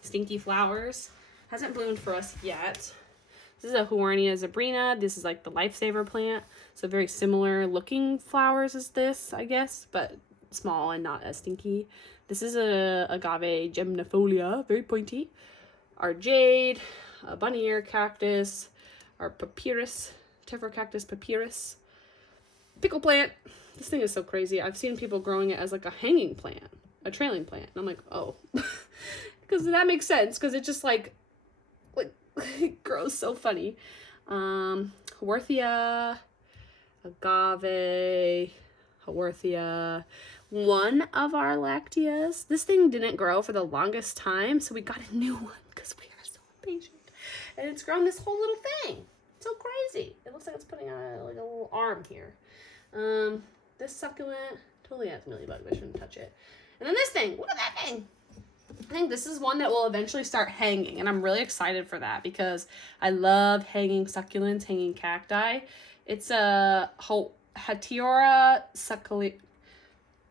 stinky flowers. Hasn't bloomed for us yet. This is a Huarnia zebrina. This is like the lifesaver plant. So very similar looking flowers as this, I guess, but small and not as stinky. This is a agave gemnifolia, very pointy. Our jade, a bunny ear cactus, our papyrus, Tephrocarpus papyrus, pickle plant. This thing is so crazy. I've seen people growing it as like a hanging plant, a trailing plant. And I'm like, oh, because that makes sense. Because it just like it grows so funny. Haworthia, agave, Haworthia. One of our lacteas. This thing didn't grow for the longest time, so we got a new one because we are so impatient. And it's grown this whole little thing. So crazy. It looks like it's putting on like a little arm here. This succulent totally has millibug. I shouldn't touch it. And then this thing. Look at that thing. I think this is one that will eventually start hanging, and I'm really excited for that because I love hanging succulents, hanging cacti. It's a Hatiora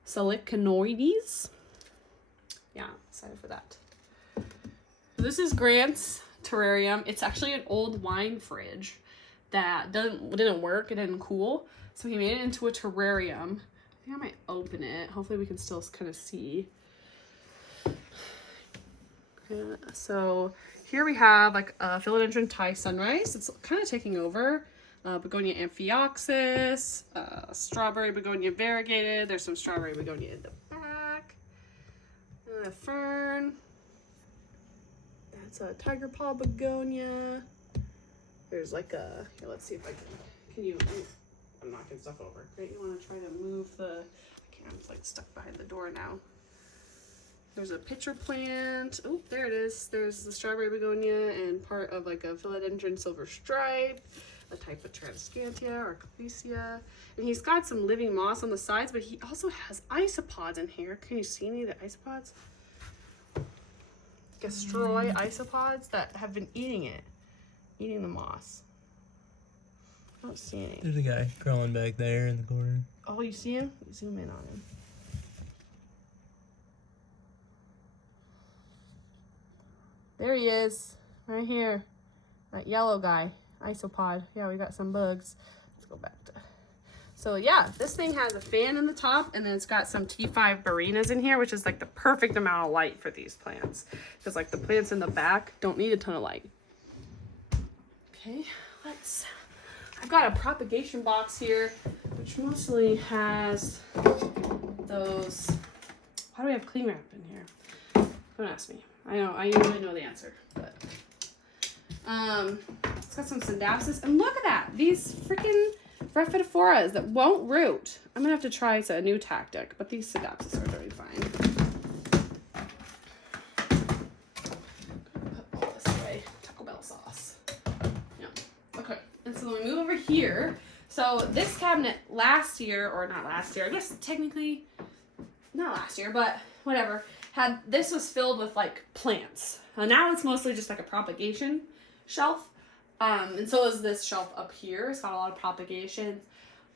silicanoides. Yeah, excited for that. This is Grant's terrarium. It's actually an old wine fridge that didn't work. It didn't cool, so he made it into a terrarium. I think I might open it. Hopefully we can still kind of see. So here we have like a philodendron Thai sunrise. It's kind of taking over. Begonia amphioxus, strawberry begonia variegated. There's some strawberry begonia in the back. A fern. That's a tiger paw begonia. There's like a, here, let's see if I can you, I'm knocking stuff over. Great, you want to try to move the, I can't, I'm like stuck behind the door now. There's a pitcher plant. Oh, there it is. There's the strawberry begonia and part of like a philodendron silver stripe, a type of transcantia or calesia. And he's got some living moss on the sides, but he also has isopods in here. Can you see any of the isopods? Gastroid isopods that have been eating the moss. I don't see any. There's a guy crawling back there in the corner. Oh, you see him? Zoom in on him. There he is, right here. That yellow guy, isopod. Yeah, we got some bugs. Let's go back to. So yeah, this thing has a fan in the top, and then it's got some T5 Barinas in here, which is like the perfect amount of light for these plants. Because like the plants in the back don't need a ton of light. Okay, I've got a propagation box here, which mostly has those. Why do we have cling wrap in here? Don't ask me. I know, I usually know the answer, but it's got some Sindapsis, and look at that, these freaking Rhaphidophores that won't root. I'm gonna have to try a new tactic, but these Sindapsis are doing fine. Put all this away. Taco Bell sauce. Yeah. Okay. And so when we move over here, so this cabinet last year, or not last year, I guess technically not last year, but whatever. This was filled with like plants. Now it's mostly just like a propagation shelf. And so is this shelf up here. It's got a lot of propagation.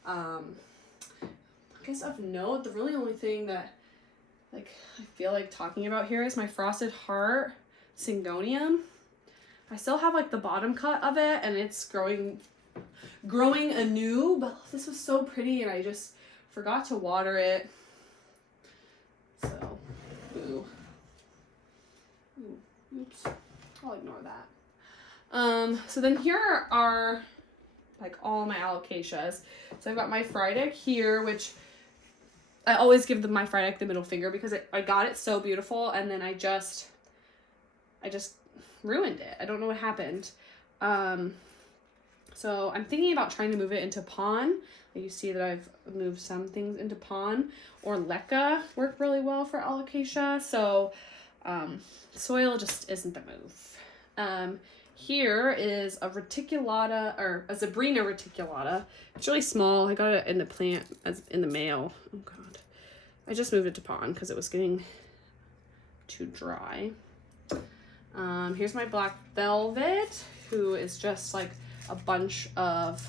I guess of note, the really only thing that like I feel like talking about here is my frosted heart syngonium. I still have like the bottom cut of it, and it's growing anew, but this was so pretty and I just forgot to water it. So oops, I'll ignore that. So then here are like all my alocasias. So I've got my Frydek here, which I always give my Frydek the middle finger because I got it so beautiful, and then I just ruined it. I don't know what happened. So I'm thinking about trying to move it into Pon. You see that I've moved some things into Pon, or Leca work really well for alocasia. So soil just isn't the move. Here is a reticulata, or a Zebrina reticulata. It's really small. I got it in the plant in the mail. Oh god. I just moved it to Pon because it was getting too dry. Here's my black velvet, who is just like a bunch of,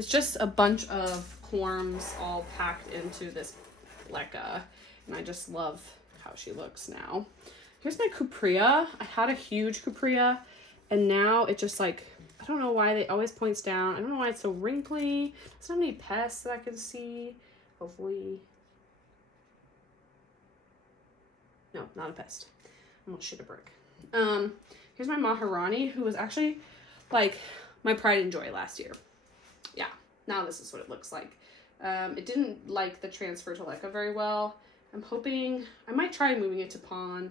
It's just a bunch of corms all packed into this leca, and I just love how she looks now. Here's my cuprea. I had a huge cuprea, and now it just like, I don't know why it always points down. I don't know why it's so wrinkly. There's not any pests that I can see. Hopefully. No, not a pest. I'm gonna shit a brick. Here's my Maharani, who was actually like my pride and joy last year. Yeah, now this is what it looks like. It didn't like the transfer to Leca very well. I'm hoping, I might try moving it to Pawn.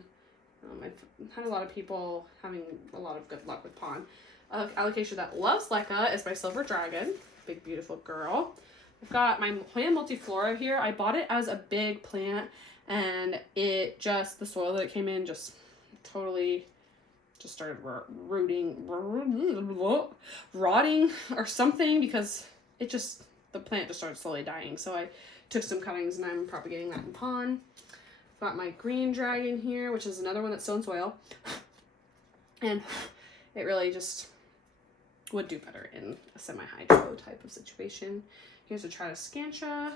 I've had a lot of people having a lot of good luck with Pawn. Alocasia that loves Leca is my Silver Dragon. Big, beautiful girl. I've got my Hoya multiflora here. I bought it as a big plant, and it just, the soil that it came in just totally just started rotting or something, because it just, the plant just started slowly dying. So I took some cuttings and I'm propagating that in Pawn. Got my green dragon here, which is another one that's still in soil. And it really just would do better in a semi-hydro type of situation. Here's a Tradescantia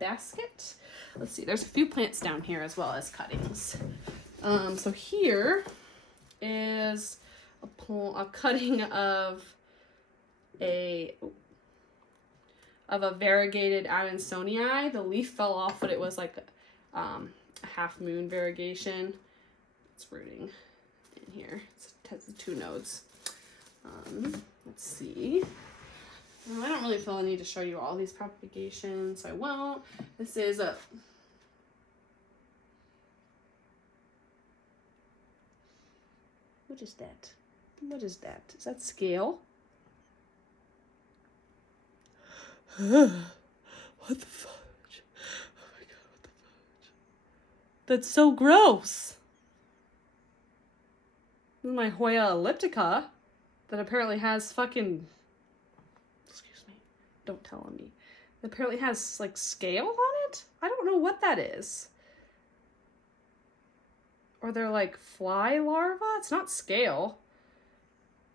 basket. Let's see, there's a few plants down here as well as cuttings. So here is a cutting of a variegated Adansonii. The leaf fell off, but it was like a half moon variegation. It's rooting in here. It has the 2 nodes. Let's see. I don't really feel I need to show you all these propagations, so I won't. This is a what is that? What is that? Is that scale? What the fudge? Oh my god, what the fudge? That's so gross. This is my Hoya elliptica that apparently has fucking, excuse me, don't tell on me. It apparently has like scale on it. I don't know what that is. Or they're like fly larvae? It's not scale.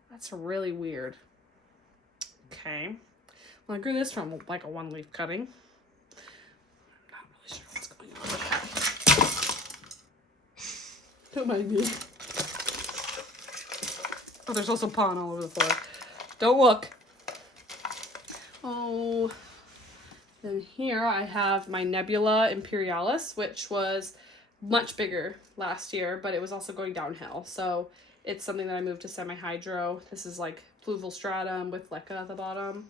That's really weird. Okay. Well, I grew this from like a 1-leaf cutting. I'm not really sure what's going on with that. Don't mind me. Oh, there's also Pawn all over the floor. Don't look. Oh. Then here I have my Nebula Imperialis, which was much bigger last year, but it was also going downhill. So it's something that I moved to semi-hydro. This is like pluvial stratum with leca at the bottom.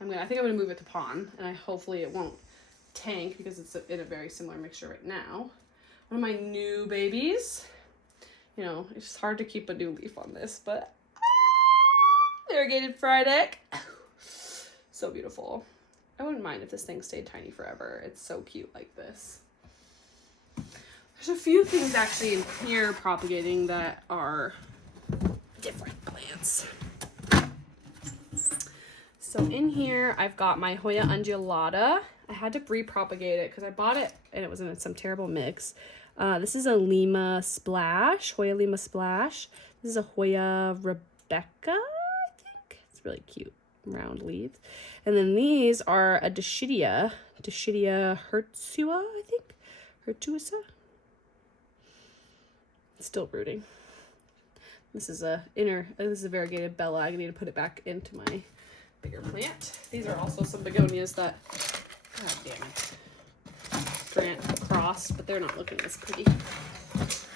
I think I'm gonna move it to Pawn, and hopefully it won't tank because it's in a very similar mixture right now. One of my new babies. You know, it's hard to keep a new leaf on this, but variegated Frydek. So beautiful. I wouldn't mind if this thing stayed tiny forever. It's so cute like this. There's a few things actually in here propagating that are different plants. So in here, I've got my Hoya undulata. I had to repropagate it because I bought it and it was in some terrible mix. This is a Lima Splash, Hoya Lima Splash. This is a Hoya Rebecca, I think. It's really cute, round leaves. And then these are a Dischidia hirtsua, I think. Hirtusa. It's still rooting. This is a variegated Bella. I need to put it back into my bigger plant. These are also some begonias that, god damn it, Grant crossed, but they're not looking as pretty. This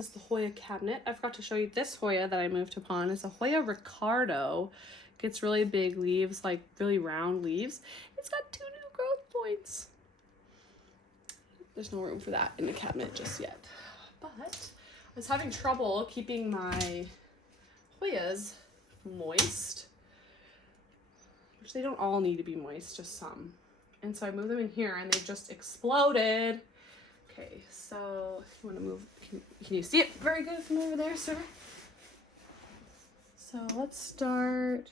is the Hoya cabinet. I forgot to show you this Hoya that I moved upon. It's a Hoya Ricardo. Gets really big leaves, like really round leaves. It's got 2 new growth points. There's no room for that in the cabinet just yet. But I was having trouble keeping my Hoyas moist, which they don't all need to be moist, just some. And so I moved them in here and they just exploded. Okay, so if you want to move, can you see it very good from over there, sir? So let's start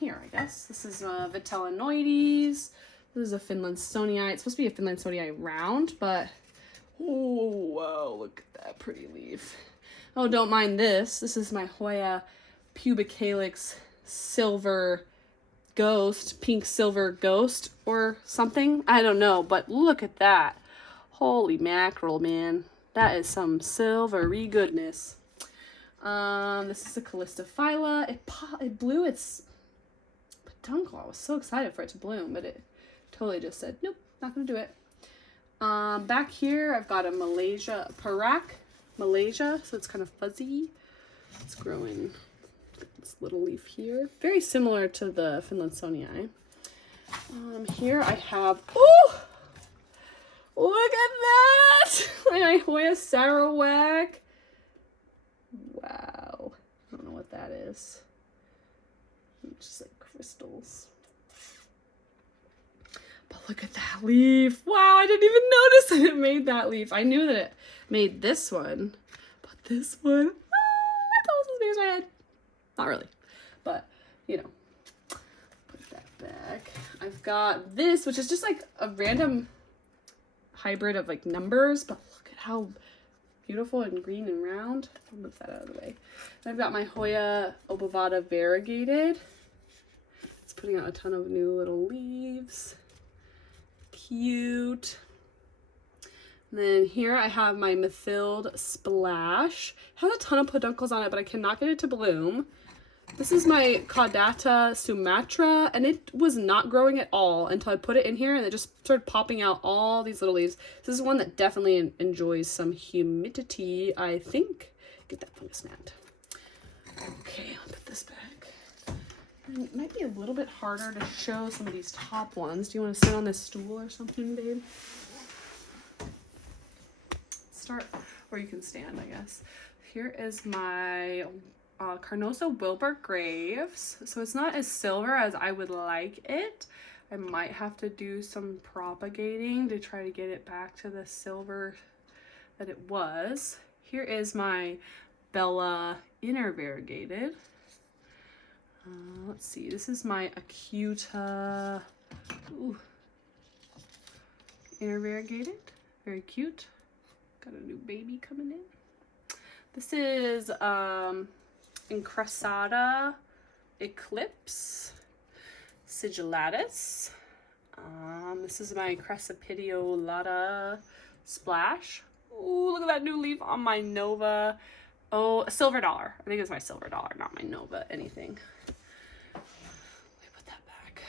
here, I guess. This is Vitellinoides. This is a Finlandsonii. It's supposed to be a Finlandsonii round, but oh wow, look at that pretty leaf. Oh, don't mind this. This is my Hoya pubicalyx silver ghost, pink silver ghost or something. I don't know, but look at that. Holy mackerel, man. That is some silvery goodness. This is a Callista phyla. It blew its peduncle. I was so excited for it to bloom, but it totally just said, nope, not gonna do it. Back here, I've got a Malaysia, so it's kind of fuzzy. It's growing this little leaf here. Very similar to the Finlandsonii. Here I have, oh, look at that! My Hoya Sarawak. Wow. I don't know what that is. Just like crystals. But look at that leaf. Wow, I didn't even notice that it made that leaf. I knew that it made this one, but this one, that's almost as big as my head. Not really, but you know, put that back. I've got this, which is just like a random hybrid of like numbers, but look at how beautiful and green and round. I'll move that out of the way. And I've got my Hoya obovata variegated. It's putting out a ton of new little leaves. Cute. And then here I have my Methyled Splash. It has a ton of peduncles on it, but I cannot get it to bloom. This is my Caudata Sumatra, and it was not growing at all until I put it in here, and it just started popping out all these little leaves. This is one that definitely enjoys some humidity, I think. Get that fungus gnat. Okay, I'll put this back. And it might be a little bit harder to show some of these top ones. Do you want to sit on this stool or something, babe? Start where you can stand, I guess. Here is my Carnosa Wilbur Graves. So it's not as silver as I would like it. I might have to do some propagating to try to get it back to the silver that it was. Here is my Bella Inner Variegated. Let's see, this is my Acuta Inner Variegated. Very cute. Got a new baby coming in. This is Incressata Eclipse Sigillatus. This is my Cressipediolata Splash. Ooh, look at that new leaf on my Nova. Oh, a silver dollar. I think it's my silver dollar, not my Nova anything. Let me put that back.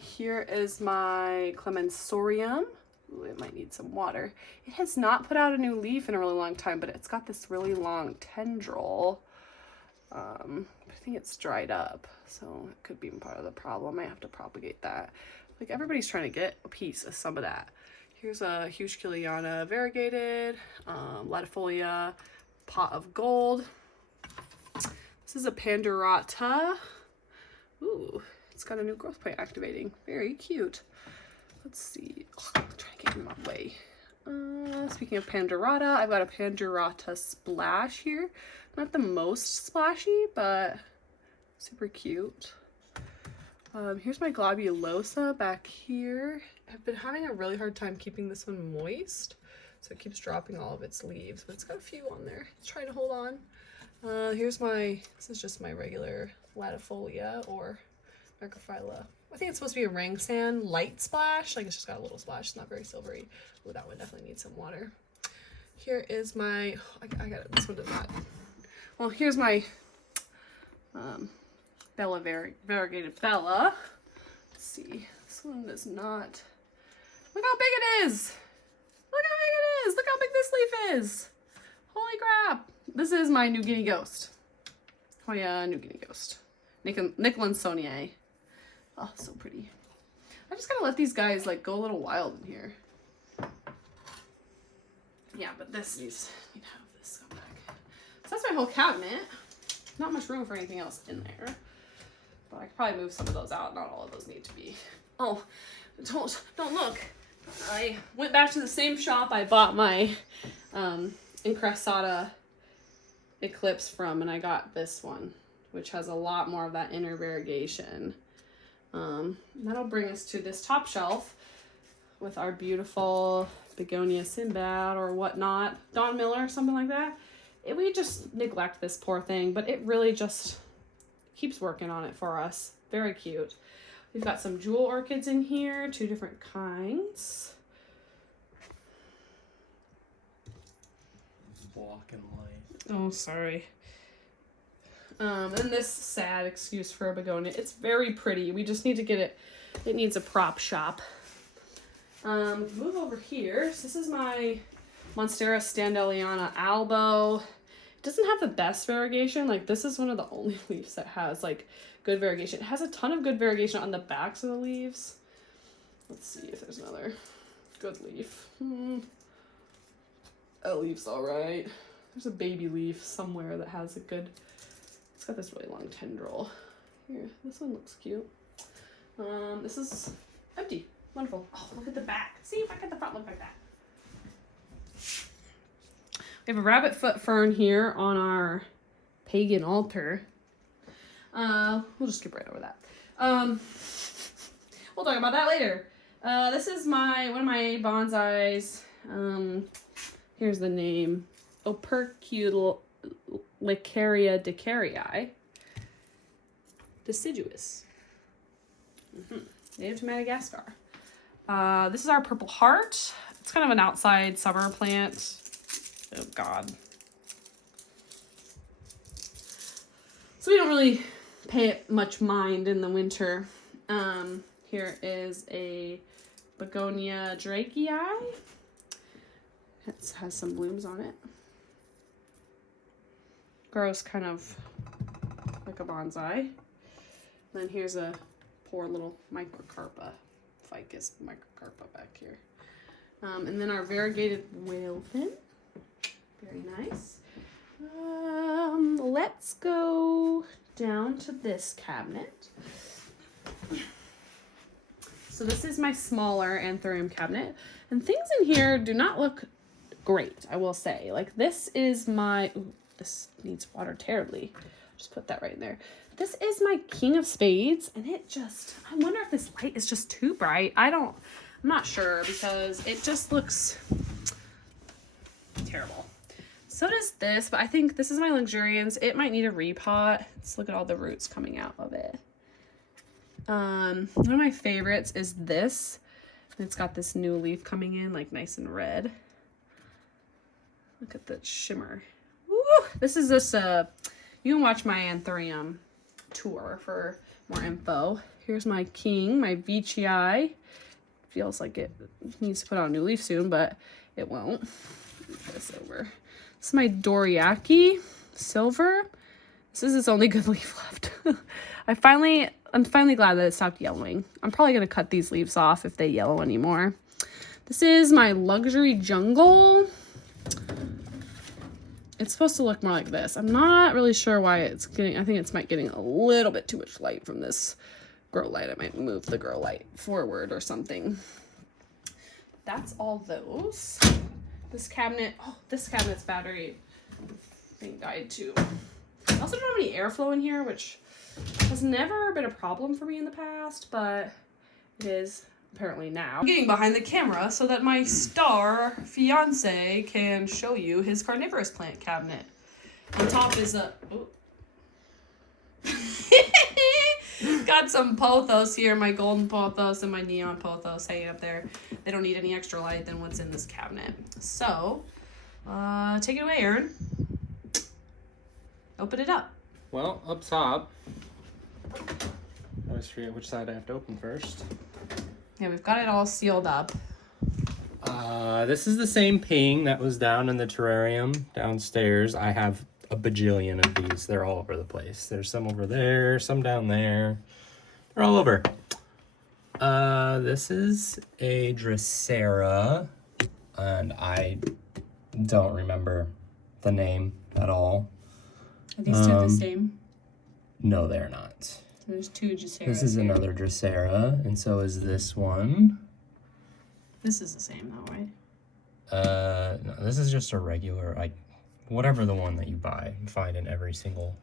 Here is my Clemensorium. Ooh, it might need some water. It has not put out a new leaf in a really long time, but it's got this really long tendril. I think it's dried up, so it could be part of the problem. I have to propagate that. Like, everybody's trying to get a piece of some of that. Here's a Huschkiliana variegated, latifolia, pot of gold. This is a Pandurata. Ooh, it's got a new growth plate activating. Very cute. Let's see. Oh, I'm trying to get in my way. Speaking of Pandurata, I've got a Pandurata Splash here. Not the most splashy, but super cute. Here's my Globulosa back here. I've been having a really hard time keeping this one moist, so it keeps dropping all of its leaves, but it's got a few on there. It's trying to hold on. This is just my regular latifolia or Macrophylla. I think it's supposed to be a Rangsan light splash. Like, it's just got a little splash. It's not very silvery. Ooh, that one definitely needs some water. Here is my, this one does not. Well, here's my Bella variegated Bella. Let's see. This one does not. Look how big it is. Look how big it is. Look how big this leaf is. Holy crap. This is my New Guinea Ghost. Oh yeah, New Guinea Ghost. Nicolansoniae. Oh, so pretty. I just gotta let these guys like go a little wild in here. Yeah, but this needs to have this go back. So that's my whole cabinet. Not much room for anything else in there. But I could probably move some of those out. Not all of those need to be. Oh, don't look. I went back to the same shop I bought my Incressata Eclipse from, and I got this one, which has a lot more of that inner variegation. That'll bring us to this top shelf with our beautiful Begonia Sinbad or whatnot, Don Miller or something like that. we just neglect this poor thing, but it really just keeps working on it for us. Very cute. We've got some jewel orchids in here, 2 different kinds. Blocking light. Oh, sorry. And this sad excuse for a begonia. It's very pretty. We just need to get it. It needs a prop shop. Move over here. So this is my Monstera Standeliana albo. It doesn't have the best variegation. Like, this is one of the only leaves that has like good variegation. It has a ton of good variegation on the backs of the leaves. Let's see if there's another good leaf. That leaf's all right. There's a baby leaf somewhere that has a good, it's got this really long tendril. Here, this one looks cute. This is empty. Wonderful. Oh, look at the back. See if I get the front look like that. We have a rabbit foot fern here on our pagan altar. We'll just skip right over that. We'll talk about that later. This is one of my bonsais. Here's the name. Opercularia decarii. Deciduous. Native to Madagascar. This is our purple heart. It's kind of an outside summer plant. Oh God. So we don't really pay it much mind in the winter. Here is a begonia drakei. It has some blooms on it. Grows kind of like a bonsai. Then here's a poor little microcarpa, ficus microcarpa back here. And then our variegated whale fin. Very nice. Let's go down to this cabinet. So this is my smaller anthurium cabinet. And things in here do not look great, I will say. Like, this is my... Ooh, this needs water terribly. Just put that right in there. This is my king of spades, and it just... I wonder if this light is just too bright. I'm not sure, because it just looks terrible. So does this, but I think this is my luxuriance. It might need a repot. Let's look at all the roots coming out of it. One of my favorites is this. It's got this new leaf coming in, like nice and red. Look at the shimmer. Woo! This is you can watch my anthurium tour for more info. Here's my king, my Veitchii. Feels like it needs to put out a new leaf soon, but it won't. Move this over. This is my Doriaki silver. This is its only good leaf left. I'm finally glad that it stopped yellowing. I'm probably gonna cut these leaves off if they yellow anymore. This is my luxury jungle. It's supposed to look more like this. I'm not really sure why it's getting, I think it's getting a little bit too much light from this grow light. I might move the grow light forward or something. That's all those. This cabinet's battery thing died too. I also don't have any airflow in here, which has never been a problem for me in the past, but it is apparently now. I'm getting behind the camera so that my star fiance can show you his carnivorous plant cabinet. On top is a... Oh. Got some pothos here, my golden pothos and my neon pothos hanging up there. They don't need any extra light than what's in this cabinet. So, take it away, Aaron. Open it up. Well, up top, I always forget which side I have to open first. Yeah, we've got it all sealed up. This is the same ping that was down in the terrarium downstairs. I have a bajillion of these. They're all over the place. There's some over there, some down there. They're all over. This is a Drosera, and I don't remember the name at all. Are these two the same? No, they're not. So there's two Droseras. This is another Drosera, and so is this one. This is the same though, right? No, this is just a regular, like, whatever the one that you buy. You find in every single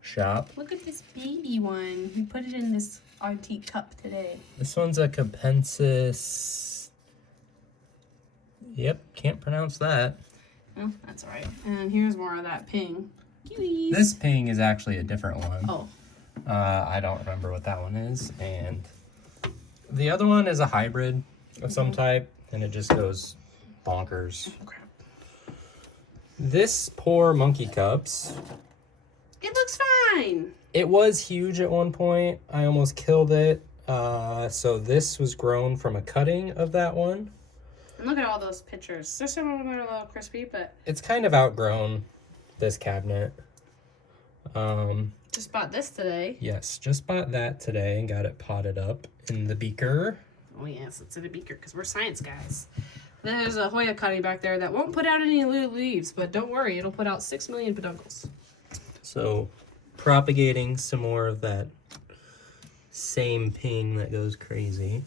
shop. Look at this baby one. We put it in this antique cup today. This one's a Capensis. Yep, can't pronounce that. Oh, that's all right. And here's more of that ping. Cuties. This ping is actually a different one. Oh. I don't remember what that one is. And the other one is a hybrid of some type, and it just goes bonkers. Oh, crap. This poor monkey cups. It looks fine. It was huge at one point. I almost killed it. So this was grown from a cutting of that one. And look at all those pictures. There's some of them that are a little crispy, but... It's kind of outgrown this cabinet. Just bought this today. Yes, just bought that today and got it potted up in the beaker. Oh yes, it's in a beaker because we're science guys. Then there's a Hoya cutting back there that won't put out any leaves, but don't worry, it'll put out 6 million peduncles. So propagating some more of that same ping that goes crazy.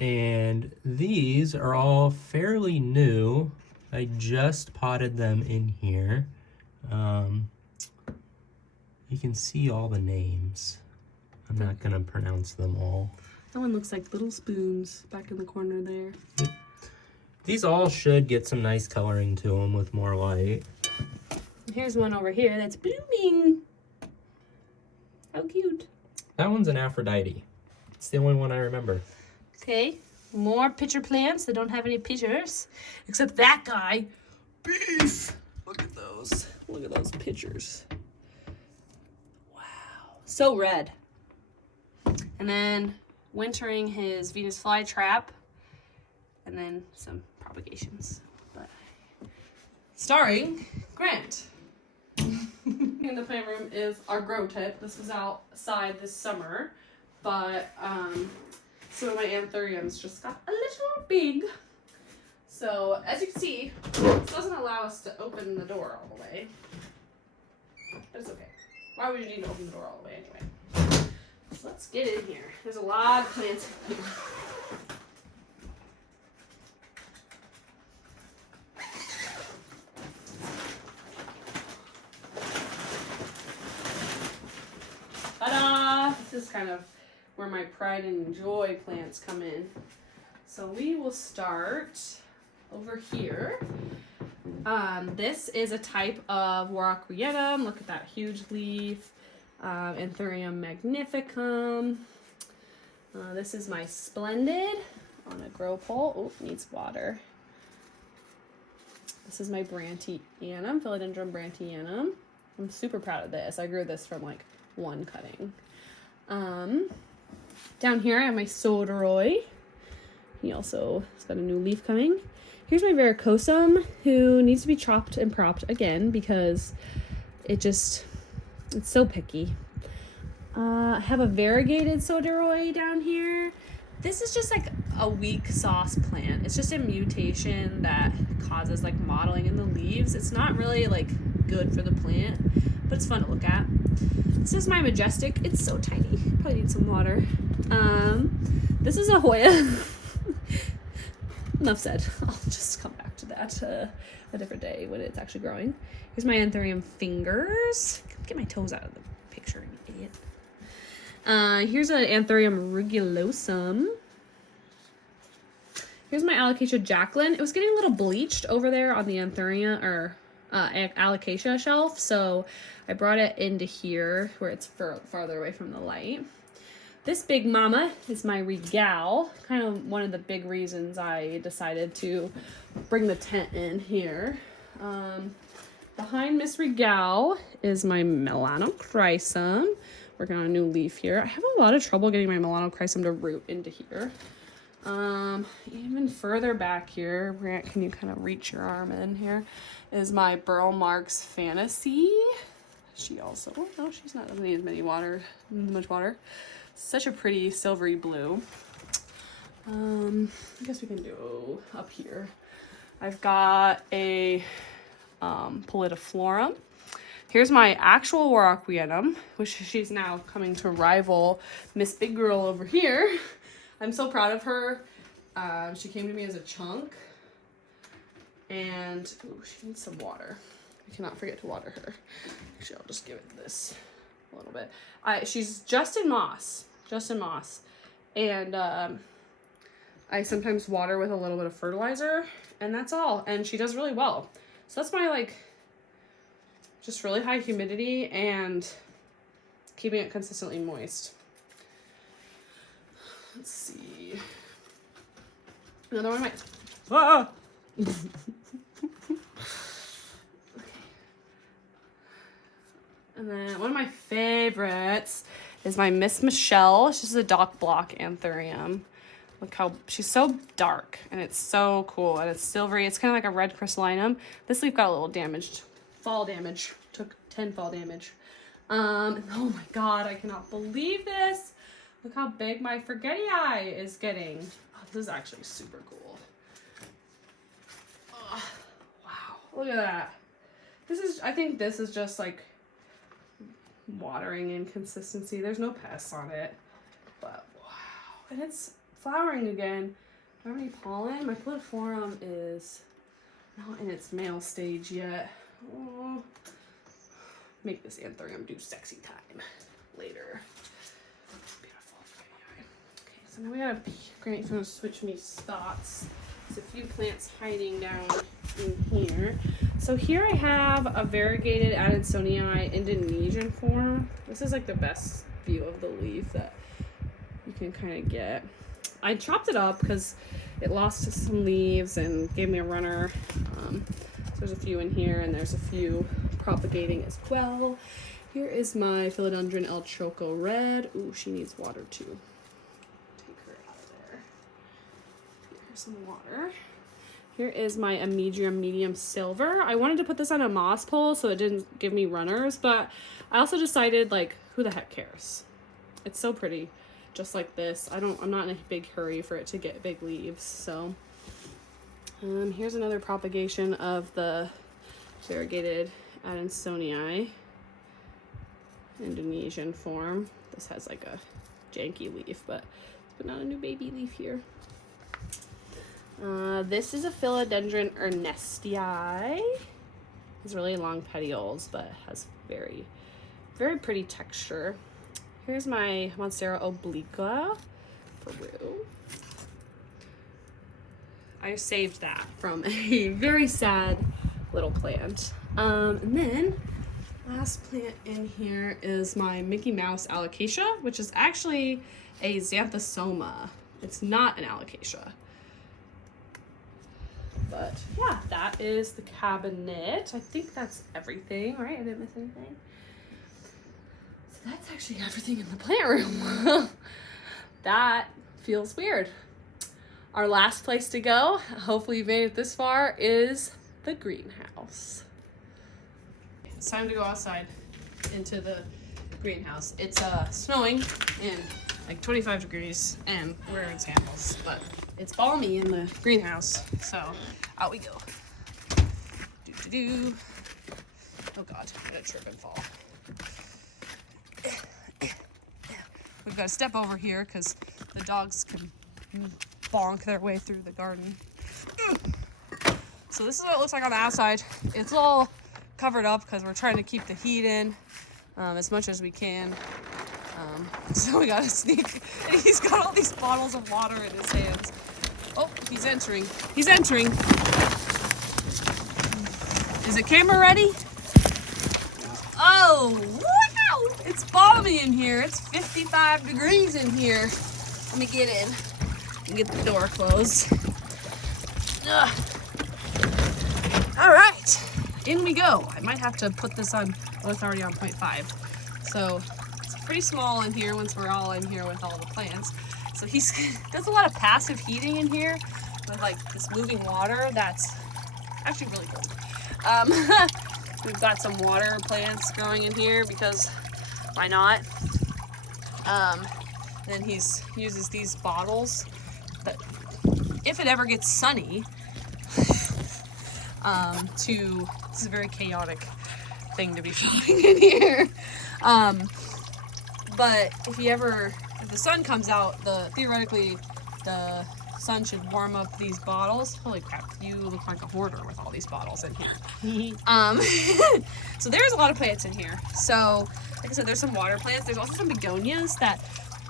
And these are all fairly new. I just potted them in here. You can see all the names. I'm not gonna pronounce them all. That one looks like little spoons back in the corner there. These all should get some nice coloring to them with more light. Here's one over here that's blooming. How cute. That one's an Aphrodite. It's the only one I remember. Okay, more pitcher plants that don't have any pitchers. Except that guy. Beef! Look at those. Look at those pitchers. Wow. So red. And then wintering his Venus flytrap. And then some propagations. But starring Grant. In the plant room is our grow tent. This was outside this summer, but some of my anthuriums just got a little big. So as you can see, this doesn't allow us to open the door all the way. But it's okay. Why would you need to open the door all the way anyway? So let's get in here. There's a lot of plants in here. Ta-da! This is kind of where my pride and joy plants come in. So we will start over here. This is a type of Warocquietum. Look at that huge leaf. Anthurium magnificum. This is my Splendid on a grow pole. Oh, needs water. This is my Brantianum, Philodendron Brantianum. I'm super proud of this. I grew this from like one cutting. Down here I have my Soderoy. He also has got a new leaf coming. Here's my Varicosum, who needs to be chopped and propped again because it's so picky. I have a variegated Soderoy down here. This is just like a weak sauce plant. It's just a mutation that causes like mottling in the leaves. It's not really like good for the plant, but it's fun to look at. This is my Majestic. It's so tiny. Probably need some water. This is a Hoya. Enough said. I'll just come back to that a different day when it's actually growing. Here's my Anthurium fingers. Get my toes out of the picture, you idiot. Here's an Anthurium rugulosum. Here's my Alocasia Jacqueline. It was getting a little bleached over there on the Anthuria or Alocasia shelf, so I brought it into here where it's farther away from the light. This big mama is my Regal, kind of one of the big reasons I decided to bring the tent in here. Behind Miss Regal is my Melanochrysum. Working on a new leaf here. I have a lot of trouble getting my Melanochrysum to root into here. Even further back here, Grant, can you kind of reach your arm in here, is my Burl Marks Fantasy. She also, oh no, she's not, doesn't need much water. Such a pretty silvery blue. I guess we can do up here. I've got a Pallidiflorum. Here's my actual Warocquietum, which she's now coming to rival Miss Big Girl over here. I'm so proud of her. She came to me as a chunk. And ooh, she needs some water. I cannot forget to water her. Actually, I'll just give it this a little bit. She's just in moss. And I sometimes water with a little bit of fertilizer, and that's all. And she does really well. So that's my, like, just really high humidity and keeping it consistently moist. Let's see. Another one of my... Ah! And then one of my favorites is my Miss Michelle. She's a dock block anthurium. Look how she's so dark and it's so cool and it's silvery. It's kind of like a red crystallinum. This leaf got a little damaged. Fall damage. Took 10 fall damage. Oh my god, I cannot believe this. Look how big my forgetty eye is getting. Oh, this is actually super cool. Oh, wow, look at that. I think this is just like watering inconsistency. There's no pests on it, but wow. And it's flowering again. I don't have any pollen. My platiforum is not in its male stage yet. Oh. Make this anthurium do sexy time later. Beautiful. Okay, so now we gotta Granny's gonna switch me spots. There's a few plants hiding down in here. So here I have a variegated Adansonii Indonesian form. This is like the best view of the leaf that you can kind of get. I chopped it up because it lost some leaves and gave me a runner. So there's a few in here and there's a few propagating as well. Here is my Philodendron El Choco Red. Ooh, she needs water too. Take her out of there. Here's some water. Here is my Amedrium Medium Silver. I wanted to put this on a moss pole so it didn't give me runners, but I also decided, like, who the heck cares? It's so pretty, just like this. I'm not in a big hurry for it to get big leaves, so. Here's another propagation of the variegated Adansonii Indonesian form. This has like a janky leaf, but let's put out a new baby leaf here. This is a Philodendron Ernestii. It's really long petioles, but has very, very pretty texture. Here's my Monstera obliqua, Peru. I saved that from a very sad little plant. And then last plant in here is my Mickey Mouse Alocasia, which is actually a Xanthosoma. It's not an Alocasia. But yeah, that is the cabinet. I think that's everything, right? I didn't miss anything. So that's actually everything in the plant room. That feels weird. Our last place to go, hopefully you've made it this far, is the greenhouse. It's time to go outside into the greenhouse. It's snowing and like 25 degrees and we're in sandals, but it's balmy in the greenhouse, so out we go. Do. Oh god, I'm gonna trip and fall. We've got to step over here because the dogs can bonk their way through the garden. So this is what it looks like on the outside. It's all covered up because we're trying to keep the heat in as much as we can. So we gotta sneak. And he's got all these bottles of water in his hands. Oh, he's entering. He's entering. Is the camera ready? Oh, wow! It's balmy in here. It's 55 degrees in here. Let me get in and get the door closed. Ugh. All right, in we go. I might have to put this on, oh, it's already on 0.5. So it's pretty small in here once we're all in here with all the plants. So there's a lot of passive heating in here with like this moving water that's actually really cool. We've got some water plants growing in here because why not? Then he uses these bottles that if it ever gets sunny, this is a very chaotic thing to be filming in here. But if the sun comes out, theoretically the sun should warm up these bottles. Holy crap, you look like a hoarder with all these bottles in here. So there's a lot of plants in here. So like I said, there's some water plants. There's also some begonias that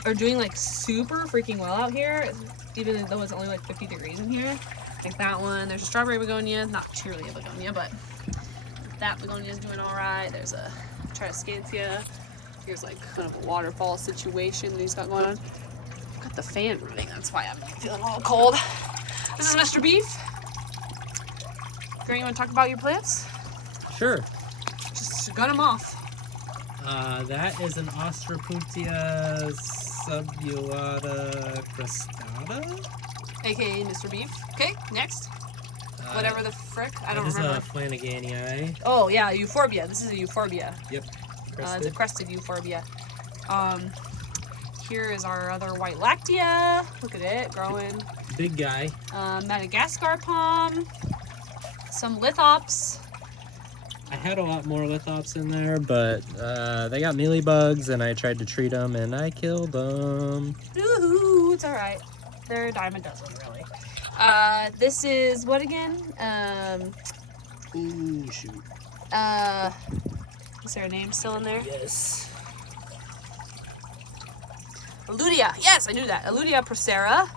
are doing like super freaking well out here, even though it's only like 50 degrees in here. Like that one, there's a strawberry begonia, not purely a begonia, but that begonia is doing all right. There's a triscanthia. Here's like kind of a waterfall situation that he's got going on. I've got the fan running, that's why I'm feeling a little cold. This is Mr. Beef. Grant, you want to talk about your plants? Sure. Just gun them off. That is an Ostrapuntia subulata cristata. AKA Mr. Beef. Okay, next. Whatever the frick, I don't remember. This is a Flanaganii. Oh yeah, euphorbia. This is a euphorbia. Yep. It's a crested euphorbia. Here is our other white lactea. Look at it growing. Big guy. Madagascar palm. Some lithops. I had a lot more lithops in there, but they got mealybugs, and I tried to treat them, and I killed them. Woohoo! It's all right. They're a dime a dozen, really. This is what again? Ooh, shoot. Is there a name still in there? Yes. Aludia. Yes, I knew that. Aludia procera.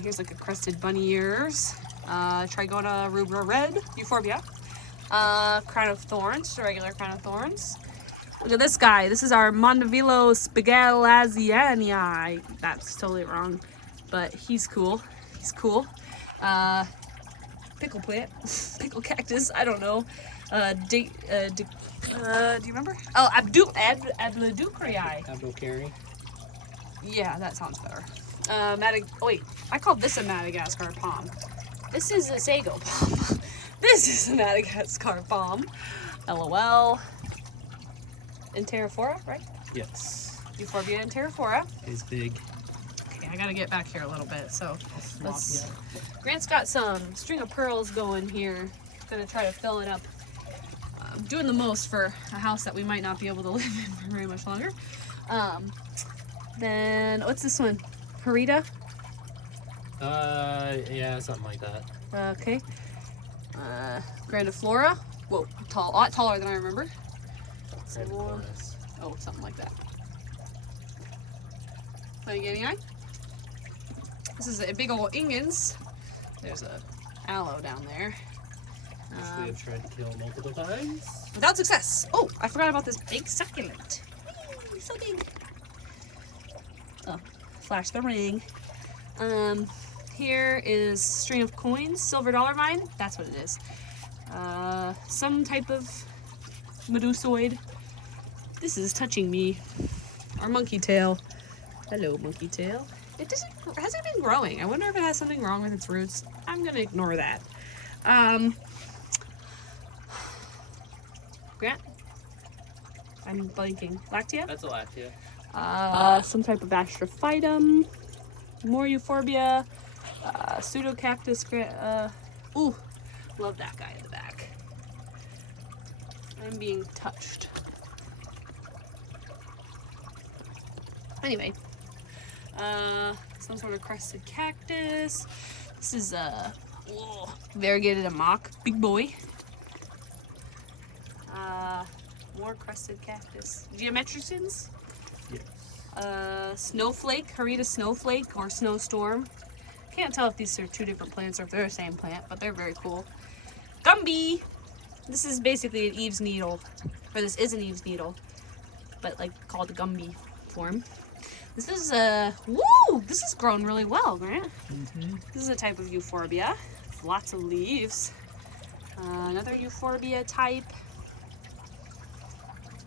Here's like a crested bunny ears. Trigona rubra red. Euphorbia. Crown of thorns. Just a regular crown of thorns. Look at this guy. This is our Mondavilo spigalazianii. That's totally wrong, but he's cool. He's cool. Pickle plant. Pickle cactus. I don't know. Do you remember? Oh, Abducrii. Abdulcari. Yeah, that sounds better. Wait, I called this a Madagascar palm. This is a sago palm. This is a Madagascar palm. LOL. Enterophora, right? Yes. Euphorbia enterophora. He's big. Okay, I gotta get back here a little bit. So let's. Yeah. Grant's got some string of pearls going here. Gonna try to fill it up. I'm doing the most for a house that we might not be able to live in for very much longer. Then what's this one? Harita? Yeah, something like that. Okay. Grandiflora. Whoa, tall, a lot taller than I remember. Some more. Oh, something like that. Flanaganii. This is a big old Ingens. There's a aloe down there. We have tried to kill multiple times. Without success. Oh, I forgot about this big succulent. Whee, so big. Oh, flash the ring. Here is string of coins, silver dollar mine. That's what it is. Some type of medusoid. This is touching me. Our monkey tail. Hello, monkey tail. It hasn't been growing. I wonder if it has something wrong with its roots. I'm gonna ignore that. Grant? I'm blanking. Lactea? That's a lactea. Some type of astrophytum. More euphorbia. Pseudocactus. Ooh, love that guy in the back. I'm being touched. Anyway, some sort of crested cactus. This is variegated amok, big boy. More crested cactus. Geometricins. Yes. Snowflake, Harita snowflake or snowstorm. Can't tell if these are two different plants or if they're the same plant, but they're very cool. Gumby. This is basically an Eve's needle, or this is an Eve's needle, but like called a Gumby form. This is this is grown really well, Grant. Mm-hmm. This is a type of euphorbia, lots of leaves. Another euphorbia type.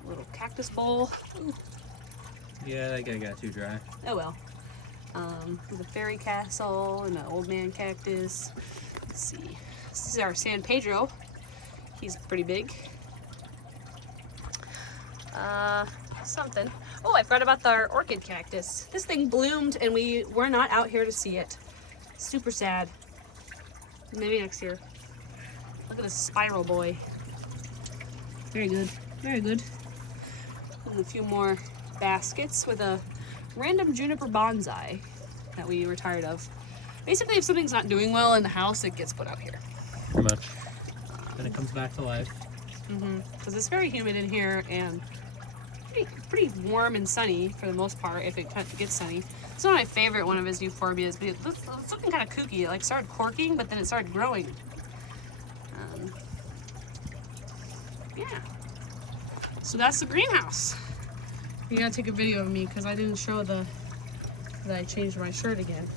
A little cactus bowl. Ooh. Yeah, that guy got too dry. Oh well. The fairy castle and the old man cactus. Let's see. This is our San Pedro. He's pretty big. Something. Oh, I forgot about our orchid cactus. This thing bloomed and we were not out here to see it. Super sad. Maybe next year. Look at this spiral boy. Very good. Very good. And a few more baskets with a random juniper bonsai that we were tired of. Basically, if something's not doing well in the house, it gets put out here. Pretty much. Then it comes back to life. Because it's very humid in here and pretty warm and sunny for the most part if it gets sunny. It's not my favorite one of his euphorbias, but it's looking kind of kooky. It like started corking, but then it started growing. Yeah. So that's the greenhouse. You gotta take a video of me because I didn't show that I changed my shirt again.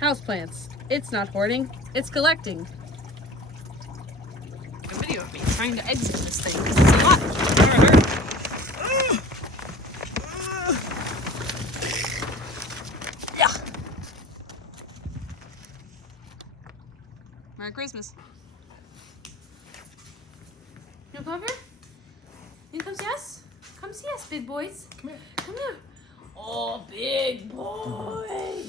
Houseplants. It's not hoarding, it's collecting. A video of me trying to exit this thing because it's a lot. Yeah. Merry Christmas. You wanna come up here? You come see us? Come see us, big boys. Come here. Come here. Oh, big boy.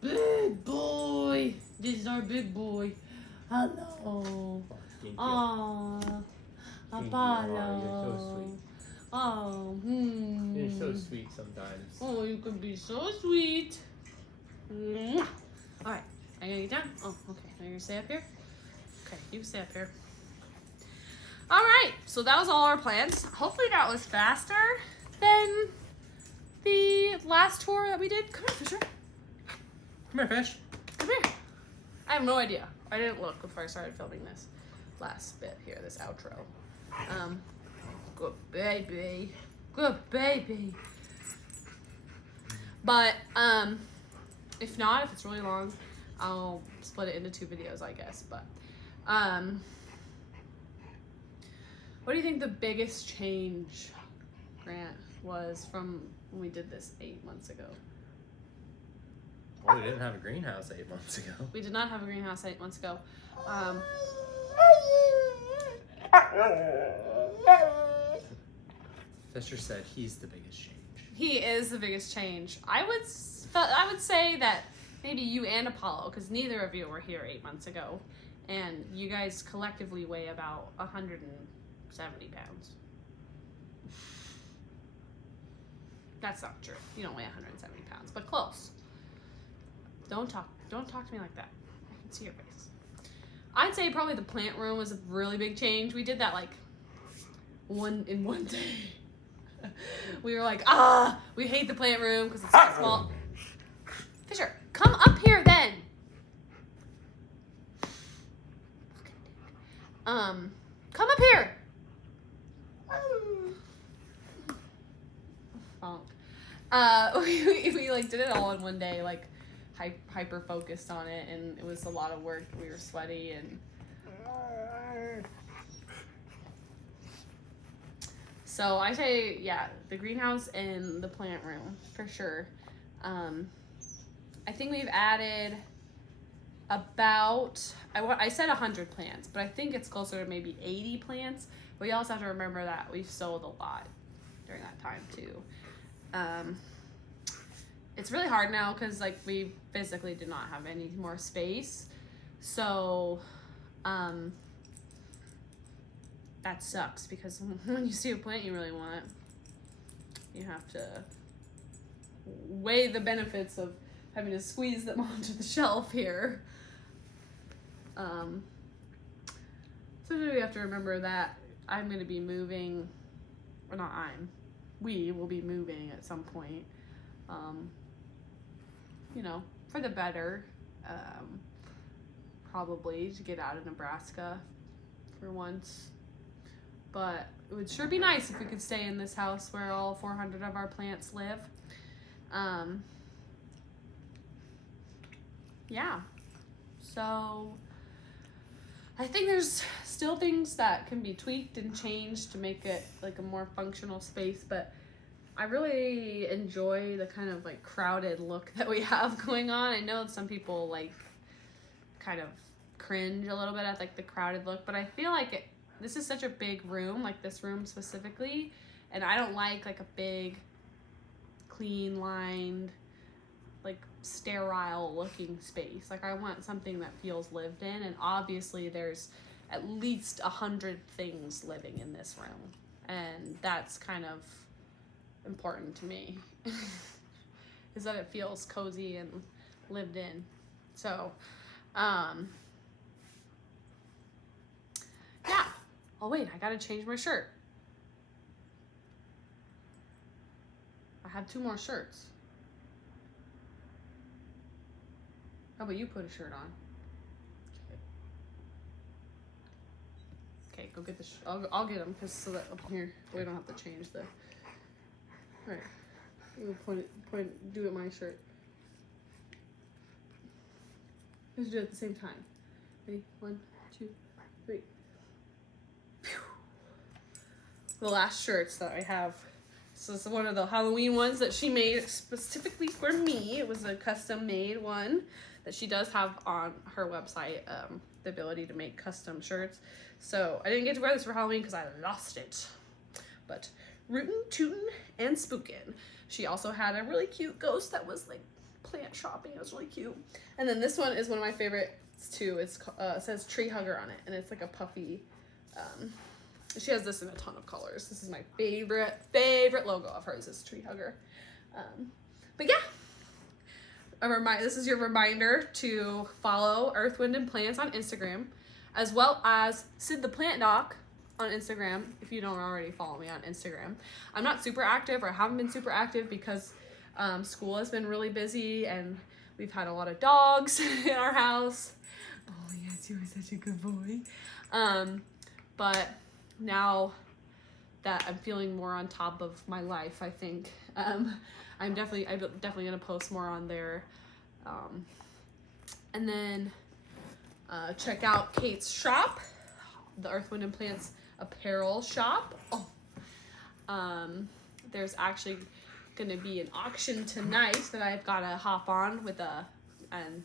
Big boy. This is our big boy. Hello. Aww. Apollo. Oh, You're so sweet sometimes. Oh, you could be so sweet. Mwah. All right, I gotta get down. Oh, okay. Now you're gonna stay up here? Okay, you can stay up here. All right, so that was all our plans. Hopefully that was faster than the last tour that we did. Come here, Fisher. Come here, fish. Come here. I have no idea. I didn't look before I started filming this last bit here, this outro. Good baby. Good baby. But, if not, if it's really long, I'll split it into 2 videos, I guess. But, what do you think the biggest change, Grant, was from when we did this 8 months ago? Well, we didn't have a greenhouse 8 months ago. We did not have a greenhouse 8 months ago. Fisher said he's the biggest change. He is the biggest change. I would say that maybe you and Apollo, because neither of you were here 8 months ago, and you guys collectively weigh about 170 pounds. That's not true. You don't weigh 170 pounds, but close. Don't talk to me like that. I can see your face. I'd say probably the plant room was a really big change. We did that like one day. We were like, we hate the plant room because it's so small. Fisher, come up here then. Come up here. We like did it all in one day, like hyper focused on it, and it was a lot of work. We were sweaty and so I say, yeah, the greenhouse and the plant room for sure. I think we've added about, I said 100 plants, but I think it's closer to maybe 80 plants. But we also have to remember that we've sold a lot during that time too. It's really hard now because like we physically do not have any more space, so that sucks because when you see a plant you really want, you have to weigh the benefits of having to squeeze them onto the shelf here. So we have to remember that I'm going to be moving, or not we will be moving at some point, you know, for the better, probably to get out of Nebraska for once. But it would sure be nice if we could stay in this house where all 400 of our plants live. Yeah, so I think there's still things that can be tweaked and changed to make it like a more functional space, but I really enjoy the kind of like crowded look that we have going on. I know some people like kind of cringe a little bit at like the crowded look, but I feel like this is such a big room, like this room specifically, and I don't like a big, clean lined, like sterile looking space. Like I want something that feels lived in, and obviously there's at least 100 things living in this room, and that's kind of important to me is that it feels cozy and lived in. So yeah, Oh wait, I gotta change my shirt. I have 2 more shirts. How about you put a shirt on? Okay, go get the. I'll get them because so that up here we don't have to change the. All right, we'll do it my shirt. Let's do it at the same time. Ready? 1, 2, 3. Pew. The last shirts that I have. So this is one of the Halloween ones that she made specifically for me. It was a custom made one that she does have on her website, the ability to make custom shirts. So I didn't get to wear this for Halloween because I lost it. But rootin', tootin', and spookin'. She also had a really cute ghost that was like plant shopping. It was really cute. And then this one is one of my favorites too. It says tree hugger on it, and it's like a puffy. She has this in a ton of colors. This is my favorite logo of hers, is tree hugger. But yeah. This is your reminder to follow Earth, Wind, and Plants on Instagram, as well as Sid the Plant Doc on Instagram, if you don't already follow me on Instagram. I'm not super active, or I haven't been super active because school has been really busy and we've had a lot of dogs in our house. Oh yes, you are such a good boy. But now that I'm feeling more on top of my life, I think I'm definitely gonna post more on there. And then check out Kate's shop, the Earth, Wind, and Plants apparel shop. There's actually gonna be an auction tonight that I've gotta hop on with and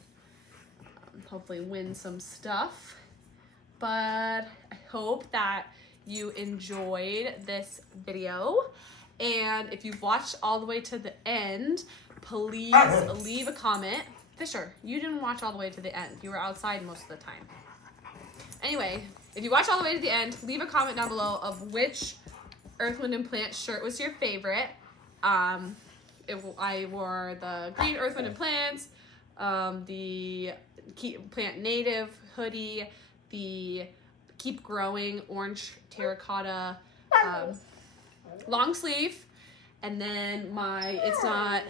hopefully win some stuff. But I hope that you enjoyed this video, and if you've watched all the way to the end, please leave a comment. Fisher, you didn't watch all the way to the end. You were outside most of the time. Anyway, if you watch all the way to the end, leave a comment down below of which Earth, Wind, and Plant shirt was your favorite. I wore the green Earth, Wind, and Plants, the Plant Native hoodie, the Keep Growing orange terracotta long sleeve, and then my It's Not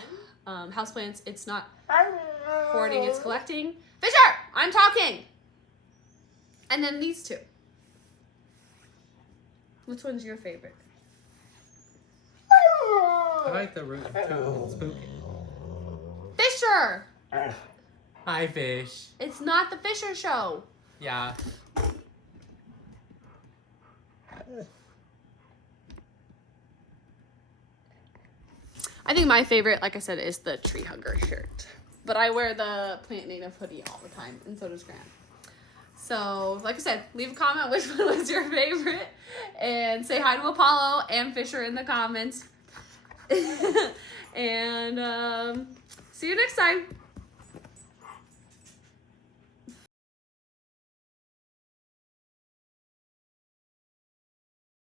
houseplants, It's Not hoarding, It's collecting. Fisher, I'm talking. And then these 2. Which one's your favorite? I like the root and spooky. Fisher. Hi, Fish. It's not the Fisher show. Yeah. I think my favorite, like I said, is the tree hugger shirt. But I wear the Plant Native hoodie all the time, and so does Grant. So, like I said, leave a comment which one was your favorite, and say hi to Apollo and Fisher in the comments. And see you next time.